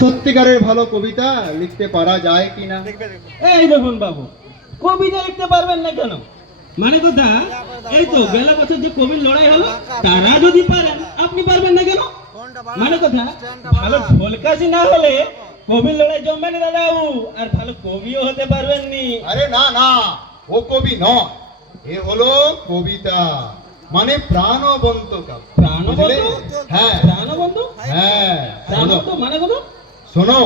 সত্যিকারের ভালো কবিতা লিখতে পারা যায় কিনা? এই দেখুন বাবু, কবিতা লিখতে পারবেন না কেন? মানে কথা, এই তো গেল বছর যে কবির লড়াই হলো, তারা যদি পারেন আপনি পারবেন না কেন? মানে কথা, ভালো ঢোলকাশি না হলে কবির লড়াই জমবে না দাদাবাবু, আর ভালো কবিও হতে পারবেন নি। আরে না না, ও কবি নয়, এ হলো কবিতা, মানে প্রাণবন্ত কাব্য। বুঝলে? হ্যাঁ প্রাণবন্ধু? হ্যাঁ, শোনো প্রাণবন্ধু মানে কথা? শোনো,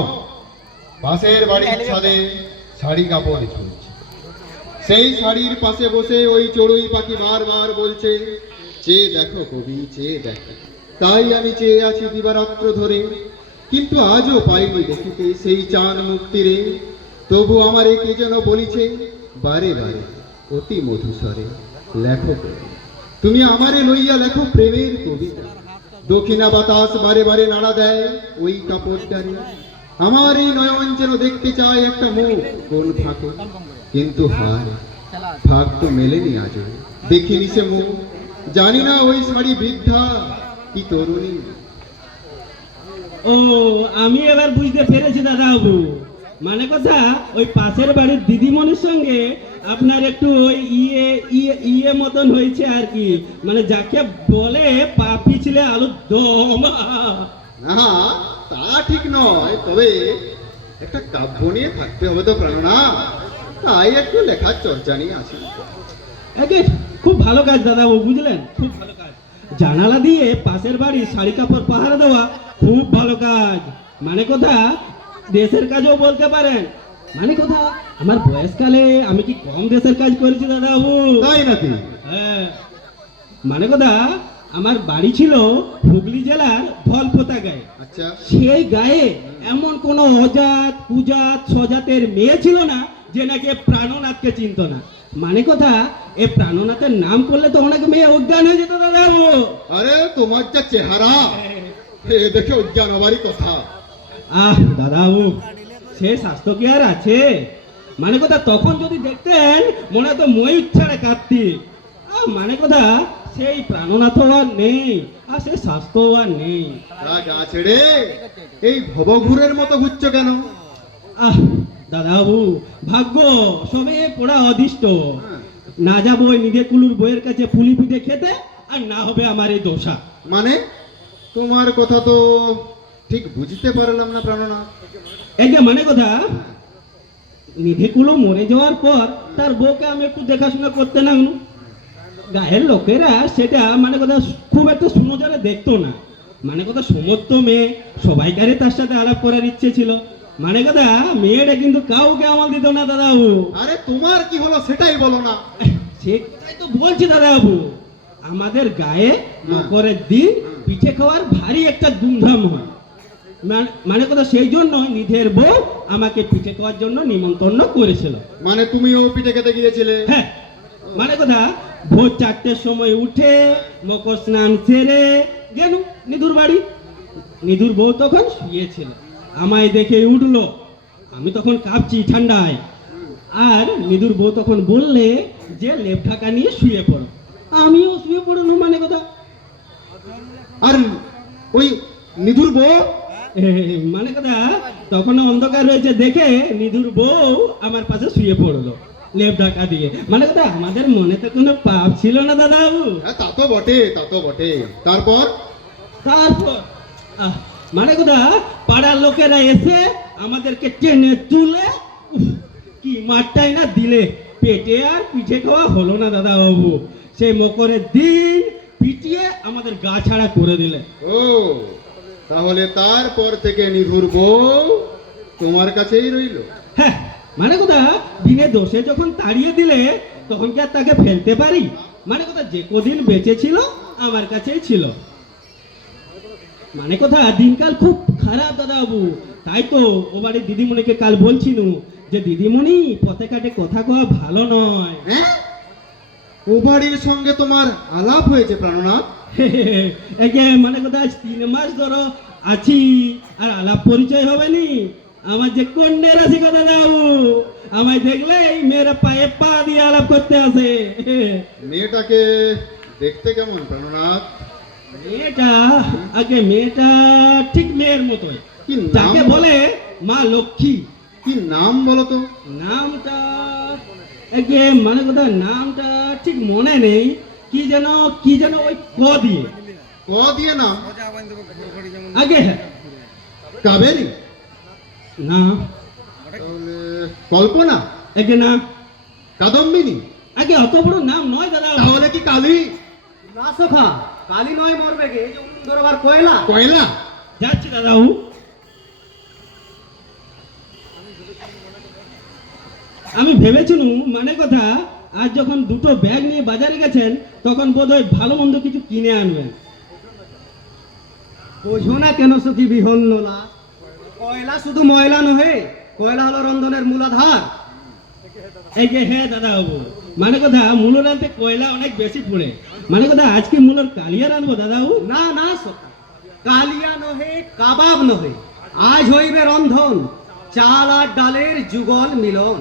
পাশের বাড়ির ছাদে শাড়ি কাপড় ঝুলছে, সেই শাড়ির পাশে বসে ওই চড়ুই পাখি বারবার বলছে, চেয়ে দেখো কবি, চেয়ে দেখো। তাই আমি চেয়ে আছি দিবারাত্র ধরে, কিন্তু আজও পাইনি দেখিতে সেই চাঁদ মুক্তিরে। তবু আমারে কে যেন বলিছে বারে বারে অতি মধুস্বরে, লেখো কবি, তুমি আমারে লইয়া লেখো প্রেমের কবিতা। দক্ষিণা বাতাস বারে বারে নাড়া দেয় ওই কাপড়টারে, আমার এই নয়ন যেন দেখতে চায় একটা মুখ কোন ফাঁকে, কিন্তু হায়, ভাগ তো মেলেনি আজও, দেখিনি সে মুখ। জানি না ওই শাড়ি বৃদ্ধা কি তরুণী। ও, আমি এবার বুঝতে পেরেছি দাদাবাবু। মানে কথা, ওই পাশের বাড়ির দিদিমণির সঙ্গে আপনার একটু ওই ইয়ে ইয়ে ইয়ে মতন হয়েছে আর কি, মানে যাকে বলে পা পিছলে আলুর দম। না, তা ঠিক নয়, তবে একটা কাব্য নিয়ে থাকতে হবে তো প্রাণনা, তাই একটু লেখার চর্চা নিয়ে আছি। একে খুব ভালো কাজ দাদাবাবু, বুঝলেন, খুব ভালো কাজ। জানালা দিয়ে পাশের বাড়ি শাড়ি কাপড় পাহারা দেওয়া খুব ভালো কাজ। মানে কথা, দেশের কাজও বলতে পারেন। মানে কথা, আমার বয়সকালে আমি কি কম দেশের কাজ করেছি দাদাবাবু? তাই নাকি? হ্যাঁ, মানে কথা, আমার বাড়ি ছিল হুগলি জেলার ধলপোতা গায়ে। আচ্ছা, সেই গায়ে এমন কোন অজাত কুজাত সজাতের মেয়ে ছিল না যে নাকি প্রাণনাথকে চিনত না। মানে কথা, এই প্রাণনাথের নাম করলে তো অনেক মেয়ে অজ্ঞান হয়ে যেত দাদাবাবু। আরে তোমার যা চেহারা, এ দেখে অজ্ঞান হবারই কথা। দাদাবাবু, সে স্বাস্থ্য কি আর আছে? মানে কথা, তখন যদি দেখতেন মনে হতো ময়ূর ছাড়া কার্তিক। মানে কথা, সেই প্রাণনাথও আর নেই, আর সেই স্বাস্থ্য আর নেই। গা ছেড়ে এই ভবঘুরের মতো ঘুরছো কেন? দাদাবাবু, ভাগ্য সবে পড়া অদিষ্ট। না যাবো ওই নিধে কুলুর বইয়ের কাছে ফুলি পিঠে খেতে, আর না হবে আমার এই দোষা। মানে তোমার কথা তো ঠিক বুঝতে পারলাম না প্রাণনা। এই যে মানে কথা, নিধে কুলু মরে যাওয়ার পর তার বউকে আমি একটু দেখাশোনা করতে না, গায়ের লোকেরা সেটা মানে কথা খুব একটা সুনজরে দেখতো না। মানে কথা, সমস্ত মেয়ে সবাইকারই তার সাথে আলাপ করার ইচ্ছে ছিল। মানে কথা, মেয়েটা কিন্তু কাউকে আমল দিত না দাদাবাবু। আরে তোমার কি হলো সেটাই বলো না। সেটাই তো বলছি দাদাবাবু, আমাদের গায়ে মকরের দিন পিঠে খাওয়ার ভারী একটা ধুমধাম হয়। মানে কথা, সেই জন্য নিধের বউ আমাকে পিঠে খাওয়ার জন্য নিমন্ত্রণ করেছিল। মানে তুমিও পিঠে খেতে গিয়েছিলে? হ্যাঁ, মানে কথা, ভোর 4টের সময় উঠে মকর স্নান সেরে গেল নিধুর বাড়ি। নিধুর বউ তখন শুয়েছিল, আমায় দেখে উঠলো। আমি তখন কাঁপছি ঠান্ডায়, আর নিধুর বউ তখন বললে যে লেপ ঢাকা নিয়ে শুয়ে পড়ো। আমিও শুয়ে পড়লো। মানে কথা, আর ওই নিধুর বউ? মানে কথা, তখন অন্ধকার রয়েছে দেখে নিধুর বউ আমার পাশে শুয়ে পড়লো লেপ ঢাকা দিয়ে। মানে কথা, আমাদের মনে তো কোনো পাপ ছিল না দাদাবাবু। তা তো বটে, তা তো বটে। তারপর মানে কথা, পাড়ার লোকেরা এসে আমাদেরকে টেনে তুলে কি মারটাই না দিলে, পেটে আর পিঠে খাওয়া হলো না দাদাবাবু। সেই মকরের দিন পিটিয়ে আমাদের গা ছাড়া করে দিলে। ও, তাহলে তারপর থেকে নিধুর বউ তোমার কাছেই রইল? হ্যাঁ, মানে কথা, দিনে দোষে যখন তাড়িয়ে দিলে তখন কি আর তাকে ফেলতে পারি? মানে কথা, যে কদিন বেঁচে ছিল আমার কাছেই ছিল। মানে কথা, দিনকাল খুব খারাপ দাদাবাবু। তাই তো ও বাড়ির দিদিমণিকে কাল বলছিল যে দিদিমণি, পথে ঘাটে কথা কওয়া ভালো নয়। হ্যাঁ, ও বাড়ির সঙ্গে তোমার আলাপ হয়েছে প্রাণনাথ? একে মানে কথা, আজ 3 মাস ধরো আছি, আর আলাপ পরিচয় হবে নি? আমার যে কন্যা রাশি কথা দাও, আমায় দেখলেই মেয়েরা পায়ে পা দিয়ে আলাপ করতে আসে। মেয়েটাকে দেখতে কেমন প্রাণনাথ? মেয়েটা ঠিক মেয়ের মতোই, কি নাম যাকে বলে মা লক্ষ্মী। কি নাম বলো তো? নামটা একে মানে কোথায় নামটা ঠিক মনে নেই, কি যেন ওই ক দিয়ে। ক দিয়ে নাম? আগে হ্যাঁ। কাবেরী? না। তাহলে কল্পনা? একে না। কাদম্বিনী? আগে অত বড় নাম নয় দাদা। তাহলে কি কালী? না সখা, কালি নয় মরবে গে, এই যে ধরবার কয়লা। কয়লা? যাচ্ছি দাদাও। আমি ভেবেছিলাম মানে কথা আজ যখন দুটো ব্যাগ নিয়ে বাজারে গেছেন তখন বোধহয় ভালো মন্দ কিছু কিনে আনবেন। বোঝো না কেন সখী বিহন্নলা, কয়লা শুধু ময়লা নহে, কয়লা হলো রন্ধনের মূলাধার। এই যে হ্যাঁ দাদা বাবু, মানে কথা মূলো রানতে কয়লা অনেক বেশি পড়ে। মানে কথা আজকে মূলোর কালিয়া রানবো দাদা বাবু। না না সখা, কালিয়া নহে কাবাব নহে, আজ হইবে রন্ধন, চাল আর ডালের যুগল মিলন।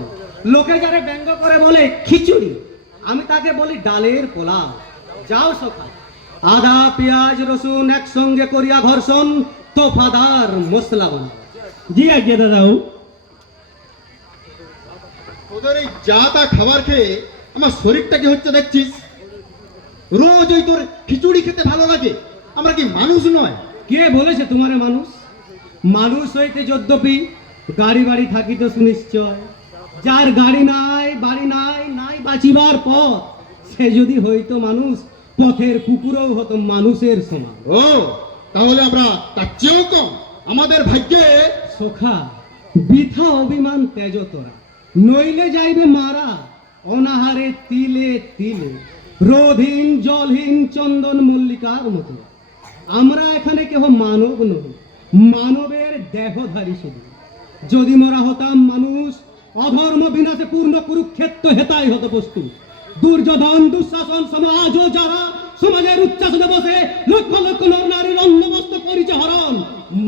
লোকে যারা ব্যঙ্গ করে বলে খিচুড়ি, আমি তাকে বলি ডালের পোলাও। যাও সখা, আদা পেঁয়াজ রসুন একসঙ্গে করিয়া ঘর্ষণ, তোফাদার মশলা বানাও। জি আজ্ঞে দাদা বাবু। তোদের এই যা তা খাবার খেয়ে আমার শরীরটা কি হচ্ছে দেখছিস? রোজ ওই তোর খিচুড়ি খেতে ভালো লাগে। আমরা কি মানুষ নয়? কে বলেছে তোমারে মানুষ? মানুষ হইতে যদ্যপি গাড়ি বাড়ি থাকিত সুনিশ্চয়, যার গাড়ি নাই বাড়ি নাই, নাই বাঁচিবার পথ, সে যদি হইতো মানুষ, পথের কুকুরও হতো মানুষের সমান। ও তাহলে আমরা তার চেয়েও কম? আমাদের ভাগ্যে সখা, বৃথা অভিমান তেজ তোরা, নইলে যাইবে মারা অনাহারে তিলে তিলে, রোধহীন জলহীন চন্দন মল্লিকার মতো। আমরা এখানে কেহ মানব নই, মানবের দেহধারী শুধু। যদি মোরা হতাম মানুষ, অধর্ম বিনাশে পূর্ণ কুরুক্ষেত্র হেতাই হতো বস্তু। দুর্যোধন দুঃশাসন সমাজও যারা সমাজের উচ্চাসনে বসে লক্ষ লক্ষ নর নারীর অন্ন বস্ত্র পরিচয় হরণ,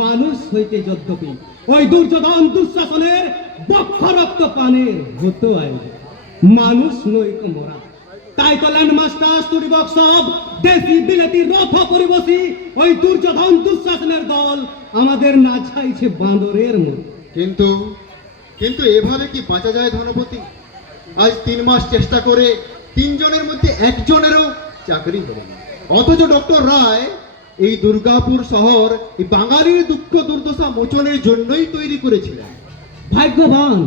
মানুষ হইতে যদ্যপি ওই দুর্যোধন দুঃশাসনের বক্ষ রক্ত পানের হতো আয়োজন। মানুষ নৈক মোরা। তাই তো ল্যান্ড মাস্টার স্টুডিবক সব দেশি বিলেতি রথ পরিবসী ওই দুর্যোধন দুঃশাসনের দল আমাদের না চাইছে বাঁদরের মতো। কিন্তু কিন্তু এভাবে কি বাঁচা যায় ধনপতি? আজ 3 মাস চেষ্টা করে 3 জনের মধ্যে একজনেরও চাকরি হলো না। অথচ ডক্টর রায় এই দুর্গাপুর শহর এই বাঙালির দুঃখ দুর্দশা মোচনের জন্যই তৈরি করেছিলেন। ভাগ্যবান,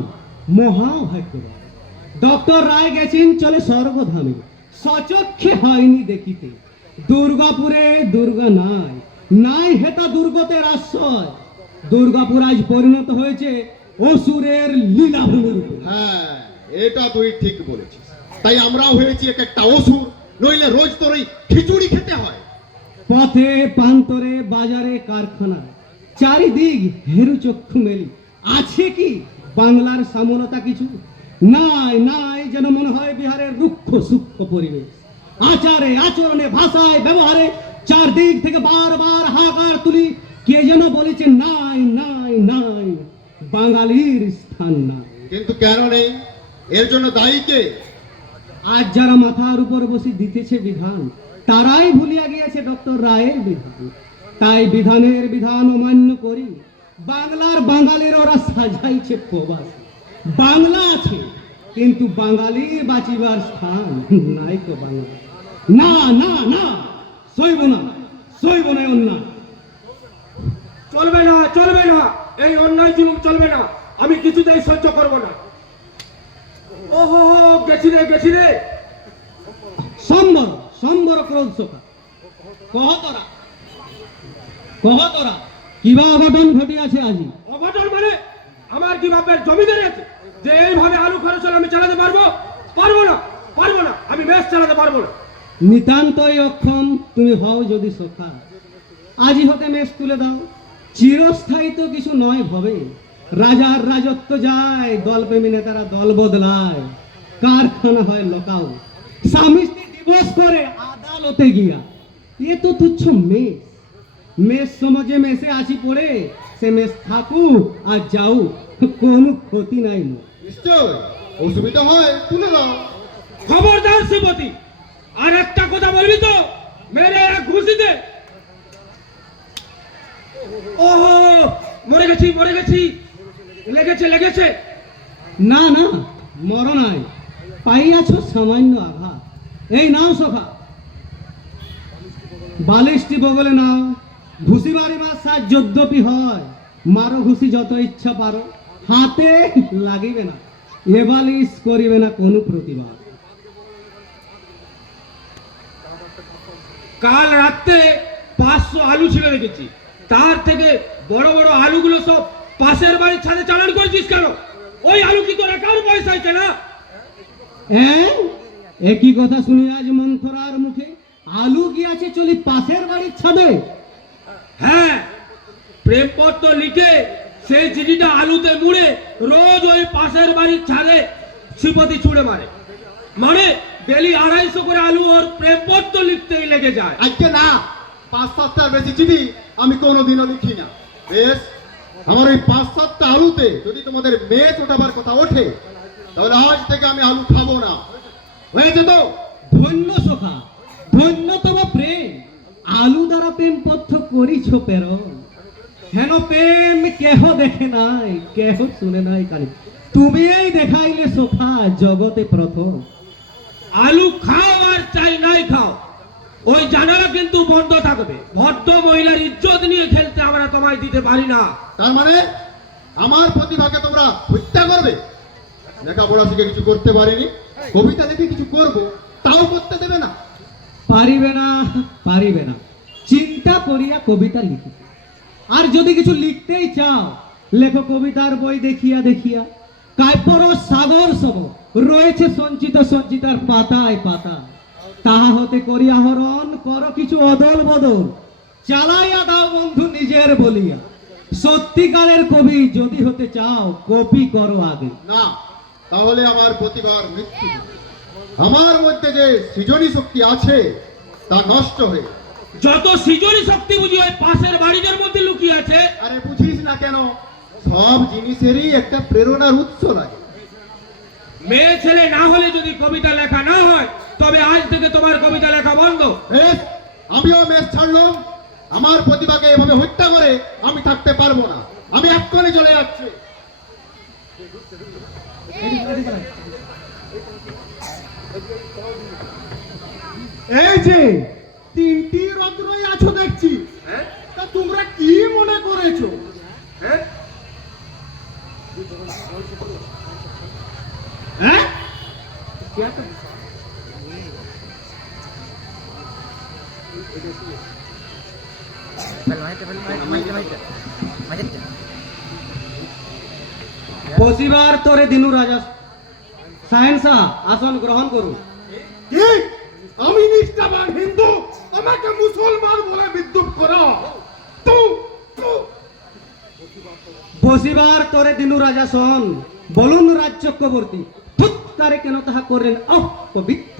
মহাভাগ্যবান। ডক্টর রায় গেছেন চলে স্বর্গধামে, সচক্ষে হয়নি দেখিতে। দুর্গাপুরে দুর্গা নাই, নাই হেতা দুর্গতের আশ্রয়। দুর্গাপুর আজ পরিণত হয়েছে অসুরের লীলাভূমির উপর। হ্যাঁ, এটা তুই ঠিক বলেছিস। তাই আমরাও হয়েছি একটা অসুর, নইলে রোজ তোর এই খিচুড়ি খেতে হয়। পথে প্রান্তরে বাজারে কারখানায় চারিদিক হেরু চক্ষু মেলি, আছে কি বাংলার সামলতা কিছু? নাই নাই, যেন মনে হয় বিহারের রুক্ষ সূক্ষ্ম পরিবেশ। আচারে আচরণে ভাষায় ব্যবহারে চারদিক থেকে বারবার হাহাকার তুলি, কে যেন বলেছে নাই নাই নাই, বাঙালির স্থান নাই। কিন্তু কেন নেই? এর জন্য দায়ী কে? আজ যারা মাথার উপর বসে দিতেছে বিধান, তারাই ভুলিয়া গিয়েছে ডক্টর রায়ের বিধান। তাই বিধানের বিধান অমান্য করি বাংলার বাঙালির ওরা সাজাইছে প্রবাসী। বাংলা আছে কিন্তু বাঙালির বাঁচিবার স্থান নাই তো বাংলা। না না না, সইব না, সইব না অন্যায়। চলবে না, চলবে না, এই অন্যায় জুলুম চলবে না। আমি কিছুতেই সহ্য করব না। ওহো, গেছি রে। সম্বর সম্বর ক্রোধ সখা, কহ তোরা কিবা অঘটন ঘটিয়াছে আজি? অঘটন মানে আমার কি বাপের জমিদারি আছে যে এইভাবে আলু খরচ হলে আমি চালাতে পারবো? পারবো না, আমি মেস চালাতে পারবো না। নিতান্তই অক্ষম তুমি হও যদি সখা, আজই হতে মেষ তুলে দাও। চিরস্থায়ী তো কিছু নয় ভবে, রাজার রাজত্ব যায়, দলপ্রেমী নেতারা দল বদলায়, কারখানা হয় লোকাও, স্বামী স্ত্রী দিবস করে আদালতে গিয়া। এ তো তুচ্ছ মেষ। মেষ সমাজে মেসে আসি পড়ে, সে মেষ থাকুক আর যাও, কোনো ক্ষতি নাই মোর। নিশ্চয় অসুবিধা হয়, তুলে দাও। খবরদার শ্রীপতি, আর একটা কথা বলবি তো মেরে এক ঘুষি দে। ওহো, মরে গেছি মরে গেছি, লেগেছে লেগেছে। না না, মর নাই, পাইয়াছ সামান্য আঘাত। এই নাও সখা, বালিশটি বগলে নাও। ঘুষি মারিবার সাজ যদ্যপি হয়, মারো ঘুষি যত ইচ্ছা পারো, হাতে লাগিবে না, এ বালিশ করিবে না কোনো প্রতিবাদ। কাল রাত্রে 500 আলু ছিল রেখেছি, তার থেকে বড় বড় আলুগুলো সব পাশের বাড়ির ছাদে চালান করেছিস কেন? ওই আলু কি তোর একার পয়সায় কেনা? হ্যাঁ, একই কথা শুনি আজ মন্থরার মুখে। আলু কি আছে চলি পাশের বাড়ির ছাদে? হ্যাঁ, প্রেমপত্র লিখে সেই চিঠিটা আলুতে মুড়ে রোজ ওই পাশের বাড়ির ছাদে শ্রীপতি ছুঁড়ে মারে। মানে ডেলি 250 করে আলু ওর প্রেমপত্র লিখতেই লেগে যায়। আজকে না, 5-7টার বেশি চিঠি আমি কোনোদিনও লিখি না। বেশ, আমার ওই 5-7টা আলুতে যদি তোমাদের মেষ ওঠাবার কথা ওঠে, তাহলে আজ থেকে আমি আলু খাবো না। হয়েছে তো? ধন্য সখা, ধন্য তব প্রেম। আলু দ্বারা প্রেম পথ্য করিছ প্রেরণ। হেন প্রেম কেহ দেখে নাই, কেহ শুনে নাই কানে। তুমি এই দেখাইলে সখা জগতে প্রথম। আলু খাও আর চাই নাই খাও, ওই জানালা কিন্তু বন্ধ থাকবে। ভদ্র মহিলার ইজ্জত নিয়ে খেলতে আমরা তোমায় দিতে পারি না। তার মানে আমার প্রতিভাকে তোমরা হত্যা করবে? লেখাপড়া শিখে কিছু করতে পারিনি, কবিতা লিখে কিছু করব, তাও করতে দেবে না? পারিবে না, পারিবে না। চিন্তা করিয়া কবিতা লিখি। আর যদি কিছু লিখতেই চাও, লেখো কবিতার বই দেখিয়া দেখিয়া। কাব্যরস সাগর সম রয়েছে সঞ্চিত সঞ্চিতার পাতায় পাতায়। তাহা হতে করিয়া হরণ করো কিছু অদল বদল, চালাইয়া দাও বন্ধু নিজের বলিয়া। সত্যিকারের কবি যদি হতে চাও, কপি করো আগে। না, তাহলে আমার প্রতিভার মৃত্যু হবে। আমার মধ্যে যে সৃজনী শক্তি আছে তা নষ্ট হয়ে। যত সৃজনী শক্তি বুঝি ওই পাশের বাড়িদের মধ্যে লুকিয়ে আছে। আরে বুঝিস না কেন? সব জিনিসেরই একটা প্রেরণার উৎস লাগে। মেয়ে ছেলে না হলে যদি কবিতা লেখা না হয়, তবে আজ থেকে তোমার কবিতা লেখা বন্ধ। বেশ, আমিও মেষ ছাড়লাম। আমার প্রতিভাকে এভাবে হত্যা করে আমি থাকতে পারবো না। আমি এক্ষুনি চলে যাচ্ছি। এই যে 3টি রত্নই আছো দেখছি, হ্যাঁ? তা তোমরা কি মনে করেছো? হ্যাঁ? হ্যাঁ, বসিবার তোরে দিনু রাজা। সাহেন্সা, আসন গ্রহণ করুন। কি? আমি নিষ্ঠাবান হিন্দু, আমাকে মুসলমান বলে বিদ্রুপ করো? তু তু বসিবার তোরে দিনু রাজা শোন। বলুন রাজ চক্রবর্তী, ফুৎকারে কেন তাহা করেন অপবিত্র?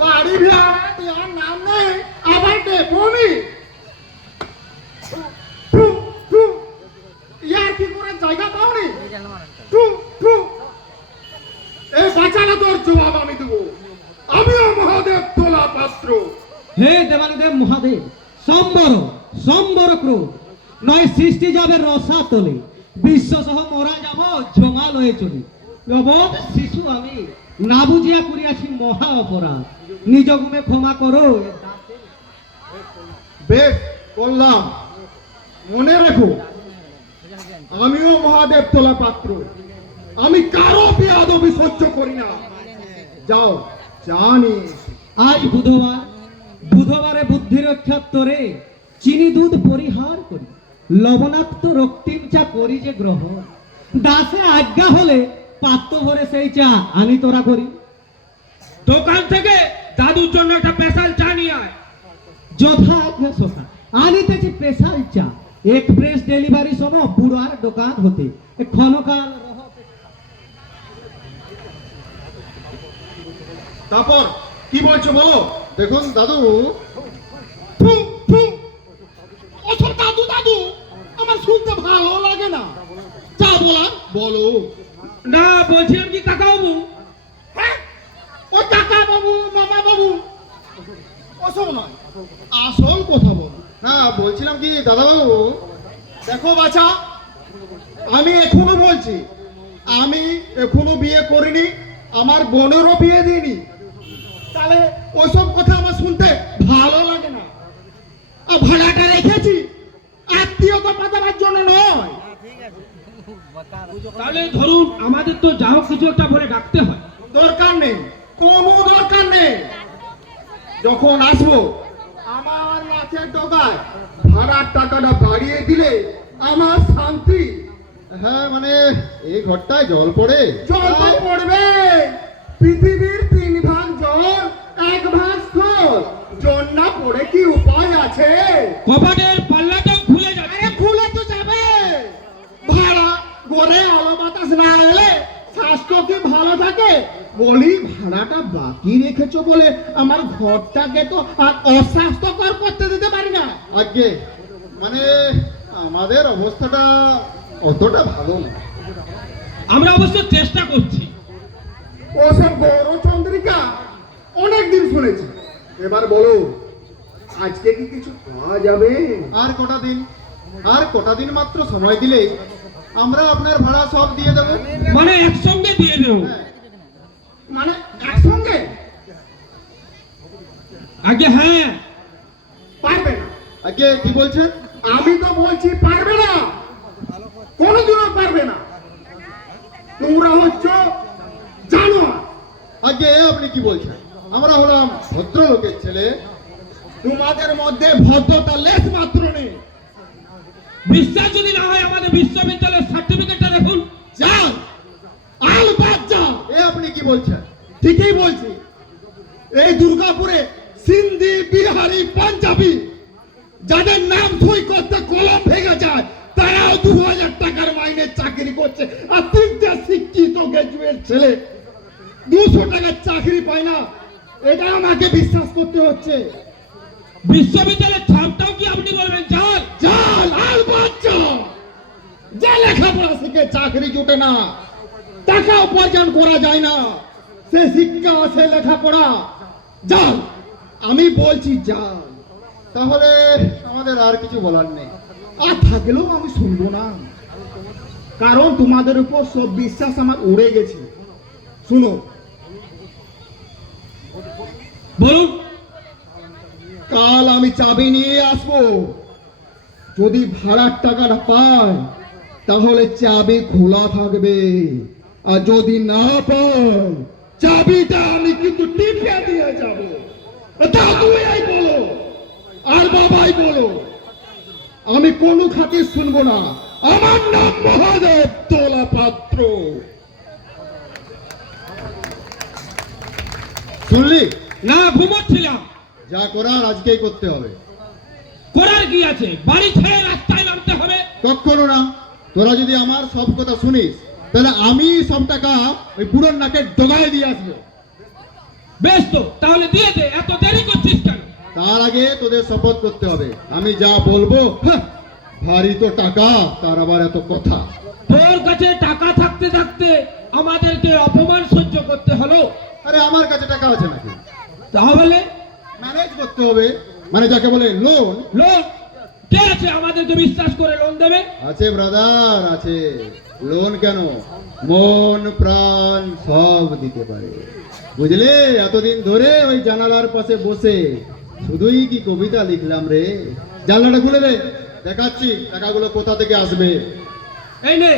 বাড়ি ভাড়া দেওয়ার নাম নেই, আবার ডেপনি। তু তু ইয়ার কি করে জায়গা পাওনি? তু তু এই বাঁচালে তোর জবাব আমি দেবো। আমিও মহাদেব তোলা পাত্র। হে দেবানুদেব মহাদেব, সম্বর সম্বর ক্রোধ নয় সৃষ্টি যাবে রসা তলে। বিশ্ব সহ মরা যাব জমাল হয়ে চলি। অবধ শিশু আমি, না বুঝিয়া করিয়াছি মহা অপরাধ। নিজ গুণে ক্ষমা করো। বেশ করলাম, মনে রাখো আমিও মহাদেব তোলা পাত্র। আমি কারো বেয়াদবি সহ্য করি না। যাও, জানি আজ বুধবার, বুধবারে বুদ্ধি রক্ষাত্তরে চিনি দুধ পরিহার করি। লবণাক্ত রক্তিম চা করি যে গ্রহণ। দাসে আজ্ঞা হলে পাত্র ভরে সেই চা আনি তোরা করি। দোকান থেকে দাদুর জন্য একটা স্পেশাল চা নিয়ে আয়। যথা আজ্ঞা সখা, আনিতেছি স্পেশাল চা। এক্সপ্রেস ডেলিভারি সম বুড়ার দোকান হতে ক্ষণকাল রহ। তারপর কি বলছো বলো? দেখুন দাদু, ফু, ফু। ওসব দাদু দাদু আমার শুনতে ভালো লাগে না। যা বলা বলো। না, বলছিলাম কি কাকাবাবু, হ্যাঁ, ও কাকা বাবু, মামা বাবু, ওসব নয়, আসল কথা বলো। হ্যাঁ বলছিলাম কি দাদাবাবু, দেখো বাছা, আমি এখনো বলছি, আমি এখনো বিয়ে করিনি, আমার বোনেরও বিয়ে দিইনি। তাহলে ওইসব কথা আমার শুনতে ভালো লাগে না। আর ভাড়াটা রেখেছি আত্মীয়তা পাতাবার জন্য নয়। তাহলে ধরুন আমাদের তো যা হোক কিছু একটা বলে ডাকতে হয়। দরকার নেই, কোনো দরকার নেই। যখন আসবো আমার নাচের ডগায় ভাড়ার টাকাটা বাড়িয়ে দিলে আমার শান্তি। হ্যাঁ মানে এই ঘরটায় জল পড়ে। জল তো পড়বে, পৃথিবীর 3 ভাগ জল 1 ভাগ স্থল, জল না পড়ে কি উপায় আছে? কপাটের পাল্লাটাও খুলে যাবে। আরে খুলে তো যাবে। ভাড়া ঘরে আলো বাতাস না এলে স্বাস্থ্য কি ভালো থাকে? বলি ভাড়াটা বাকি রেখেছো বলে আমার ঘরটাকে তো আর অস্বাস্থ্যকর করতে দিতে পারি না। আগে মানে আমাদের অবস্থাটা অতটা ভালো না। আমরা অবশ্য চেষ্টা করছি। ওসব গৌরচন্দ্রিকা অনেকদিন শুনেছি। এবার বলো, আজকে কি কিছু পাওয়া যাবে? আর কটা দিন মাত্র সময় দিলেই আমরা আপনার ভাড়া সব দিয়ে দেবো। মানে একসঙ্গে দিয়ে দেবো। হ্যাঁ, মানে একসঙ্গে? আগে হ্যাঁ। পারবে না। আগে কি বলছেন? আমি তো বলছি পারবে না, কোনোদিনও পারবে না। তোমরা হচ্ছ জানোয়ার। আগে আপনি কি বলছেন? আমরা হলাম ভদ্রলোকের ছেলে। তোমাদের মধ্যে ভদ্রতা লেশ মাত্র নেই। বিশ্বাস যদি না হয় আমাদের বিশ্ববিদ্যালয়ের সার্টিফিকেটটা দেখুন। যাও, আলবাদ যাও। এ আপনি কি বলছেন? ঠিকই বলছি। এই দুর্গাপুরে সিন্ধি, বিহারি, পাঞ্জাবি যাদের নাম সই করতে কলম ভেঙে যায় তারাও 2000 টাকার মাইনে চাকরি করছে। আর 3টে শিক্ষিত গ্রাজুয়েট ছেলে 200 টাকার চাকরি পায় না। এটা আমাকে বিশ্বাস করতে হচ্ছে। বিশ্ববিদ্যালয়ের ছাপটাও কি আপনি বলবেন যান? জাল আলবাদ যাও। যে লেখাপড়া শিখে চাকরি জুটে না, টাকা উপার্জন করা যায় না, সে শিক্ষা সে লেখাপড়া জাল। আমি বলছি জাল। তাহলে আমাদের আর কিছু বলার নেই। আর থাকলেও আমি শুনবো না, কারণ তোমাদের উপর সব বিশ্বাস আমার উড়ে গেছে। শুনো, বলুন। কাল আমি চাবি নিয়ে আসবো। যদি ভাড়ার টাকাটা পাই তাহলে চাবি খোলা থাকবে, আর যদি না পাই চাবিটা আমি কিন্তু টিপে দিয়ে যাব। দাদুই বলো আর বাবাই বলো, আমি কোনো খাতির শুনবো না। আমার নাম মহাদেব তোলা পাত্র। শুনলি? না, ঘুমোচ্ছিলাম। যা করার আজকেই করতে হবে। করার কি আছে? বাড়ি ছেড়ে রাস্তায় নামতে হবে? কখনো না। তোরা যদি আমার সব কথা শুনিস তাহলে আমি সব টাকা ওই বুড়োর নাকে ডগায় দিয়ে আসবো। বেশ তো, তাহলে দিয়ে দে। এত দেরি করছিস কেন? তার আগে তোদের শপথ করতে হবে। আমি যা বলবো, ভারী তো টাকা, তার আবার এত কথা। তোর কাছে টাকা থাকতে থাকতে আমাদেরকে অপমান সহ্য করতে হলো। আরে আমার কাছে টাকা আছে নাকি? তাহলে ম্যানেজ করতে হবে, মানে যাকে বলে লোন। লোন কে আছে আমাদেরকে বিশ্বাস করে লোন দেবে? আছে ব্রাদার, আছে। লোন কেন, মন প্রাণ সব দিতে পারে। বুঝলে, এতদিন ধরে ওই জানালার পাশে বসে শুধুই কি কবিতা লিখলাম রে। জানলাটা খুলে দে, দেখাচ্ছি টাকাগুলো কোথা থেকে আসবে। এই নে,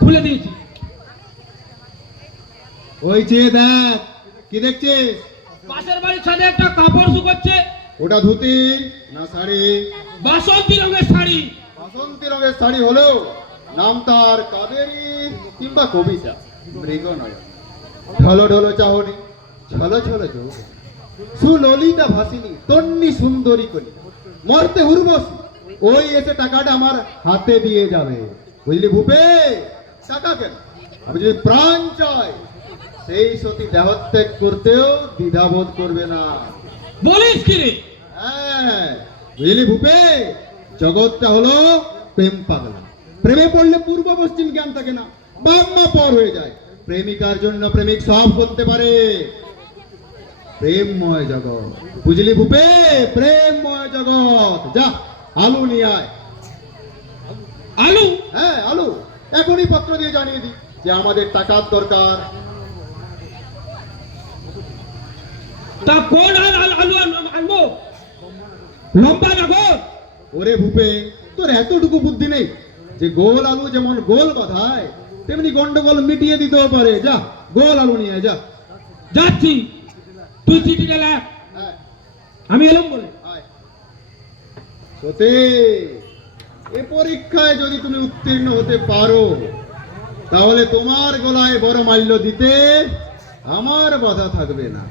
খুলে দিয়েছি। ওই চেয়ে দেখ, কি দেখছিস? পাশের বাড়ির ছাদে একটা কাপড় শুকাচ্ছে। ওটা ধুতি না শাড়ি? বাসন্তী রঙের শাড়ি। বাসন্তী রঙের শাড়ি হলেও নাম তার কাবেরী কিংবা কবিতা, মৃগ নয়। ঢলো ঢলো চাহনি, ছলো ছলো চৌ, সুললিতা ভাসিনী, তন্নি সুন্দরী কলি, মরতে হুরবসি, ওই এসে টাকাটা আমার হাতে দিয়ে যাবে। বুঝলি ভূপে? টাকা কেন, আমি যদি প্রাণ চাই সেই সতী দেহত্যাগ করতেও দ্বিধাবোধ করবে না। বলিস কি রে? হ্যাঁ, বুঝলি ভূপে, জগৎটা হলো প্রেম পাগলা। প্রেমে পড়লে পূর্ব পশ্চিম জ্ঞান থাকে না, বাম্মা পর হয়ে যায়। প্রেমিকার জন্য প্রেমিক সব করতে পারে। প্রেমময় জগৎ, বুঝলি ভূপে? প্রেমময় জগৎ। যা আলু নিয়ে আয়। আলু? হ্যাঁ আলু। এখনই পত্র দিয়ে জানিয়ে দিই যে আমাদের টাকার দরকার। তা কোন আলু আনবো? লম্বা না গোল? ওরে ভূপে, তোর এতটুকু বুদ্ধি নেই যে গোল আলু যেমন গোল বাঁধায় তেমনি গন্ডগোল মিটিয়ে দিতেও পারে। যা গোল আলু নিয়ে আয়, যা। যাচ্ছি, তুই চিঠিটা লেখ, হ্যাঁ, আমি এলাম বলে। আয়। সতে, এ পরীক্ষায় যদি তুমি উত্তীর্ণ হতে পারো তাহলে তোমার গলায় বড় মাল্য দিতে আমার বাধা থাকবে না।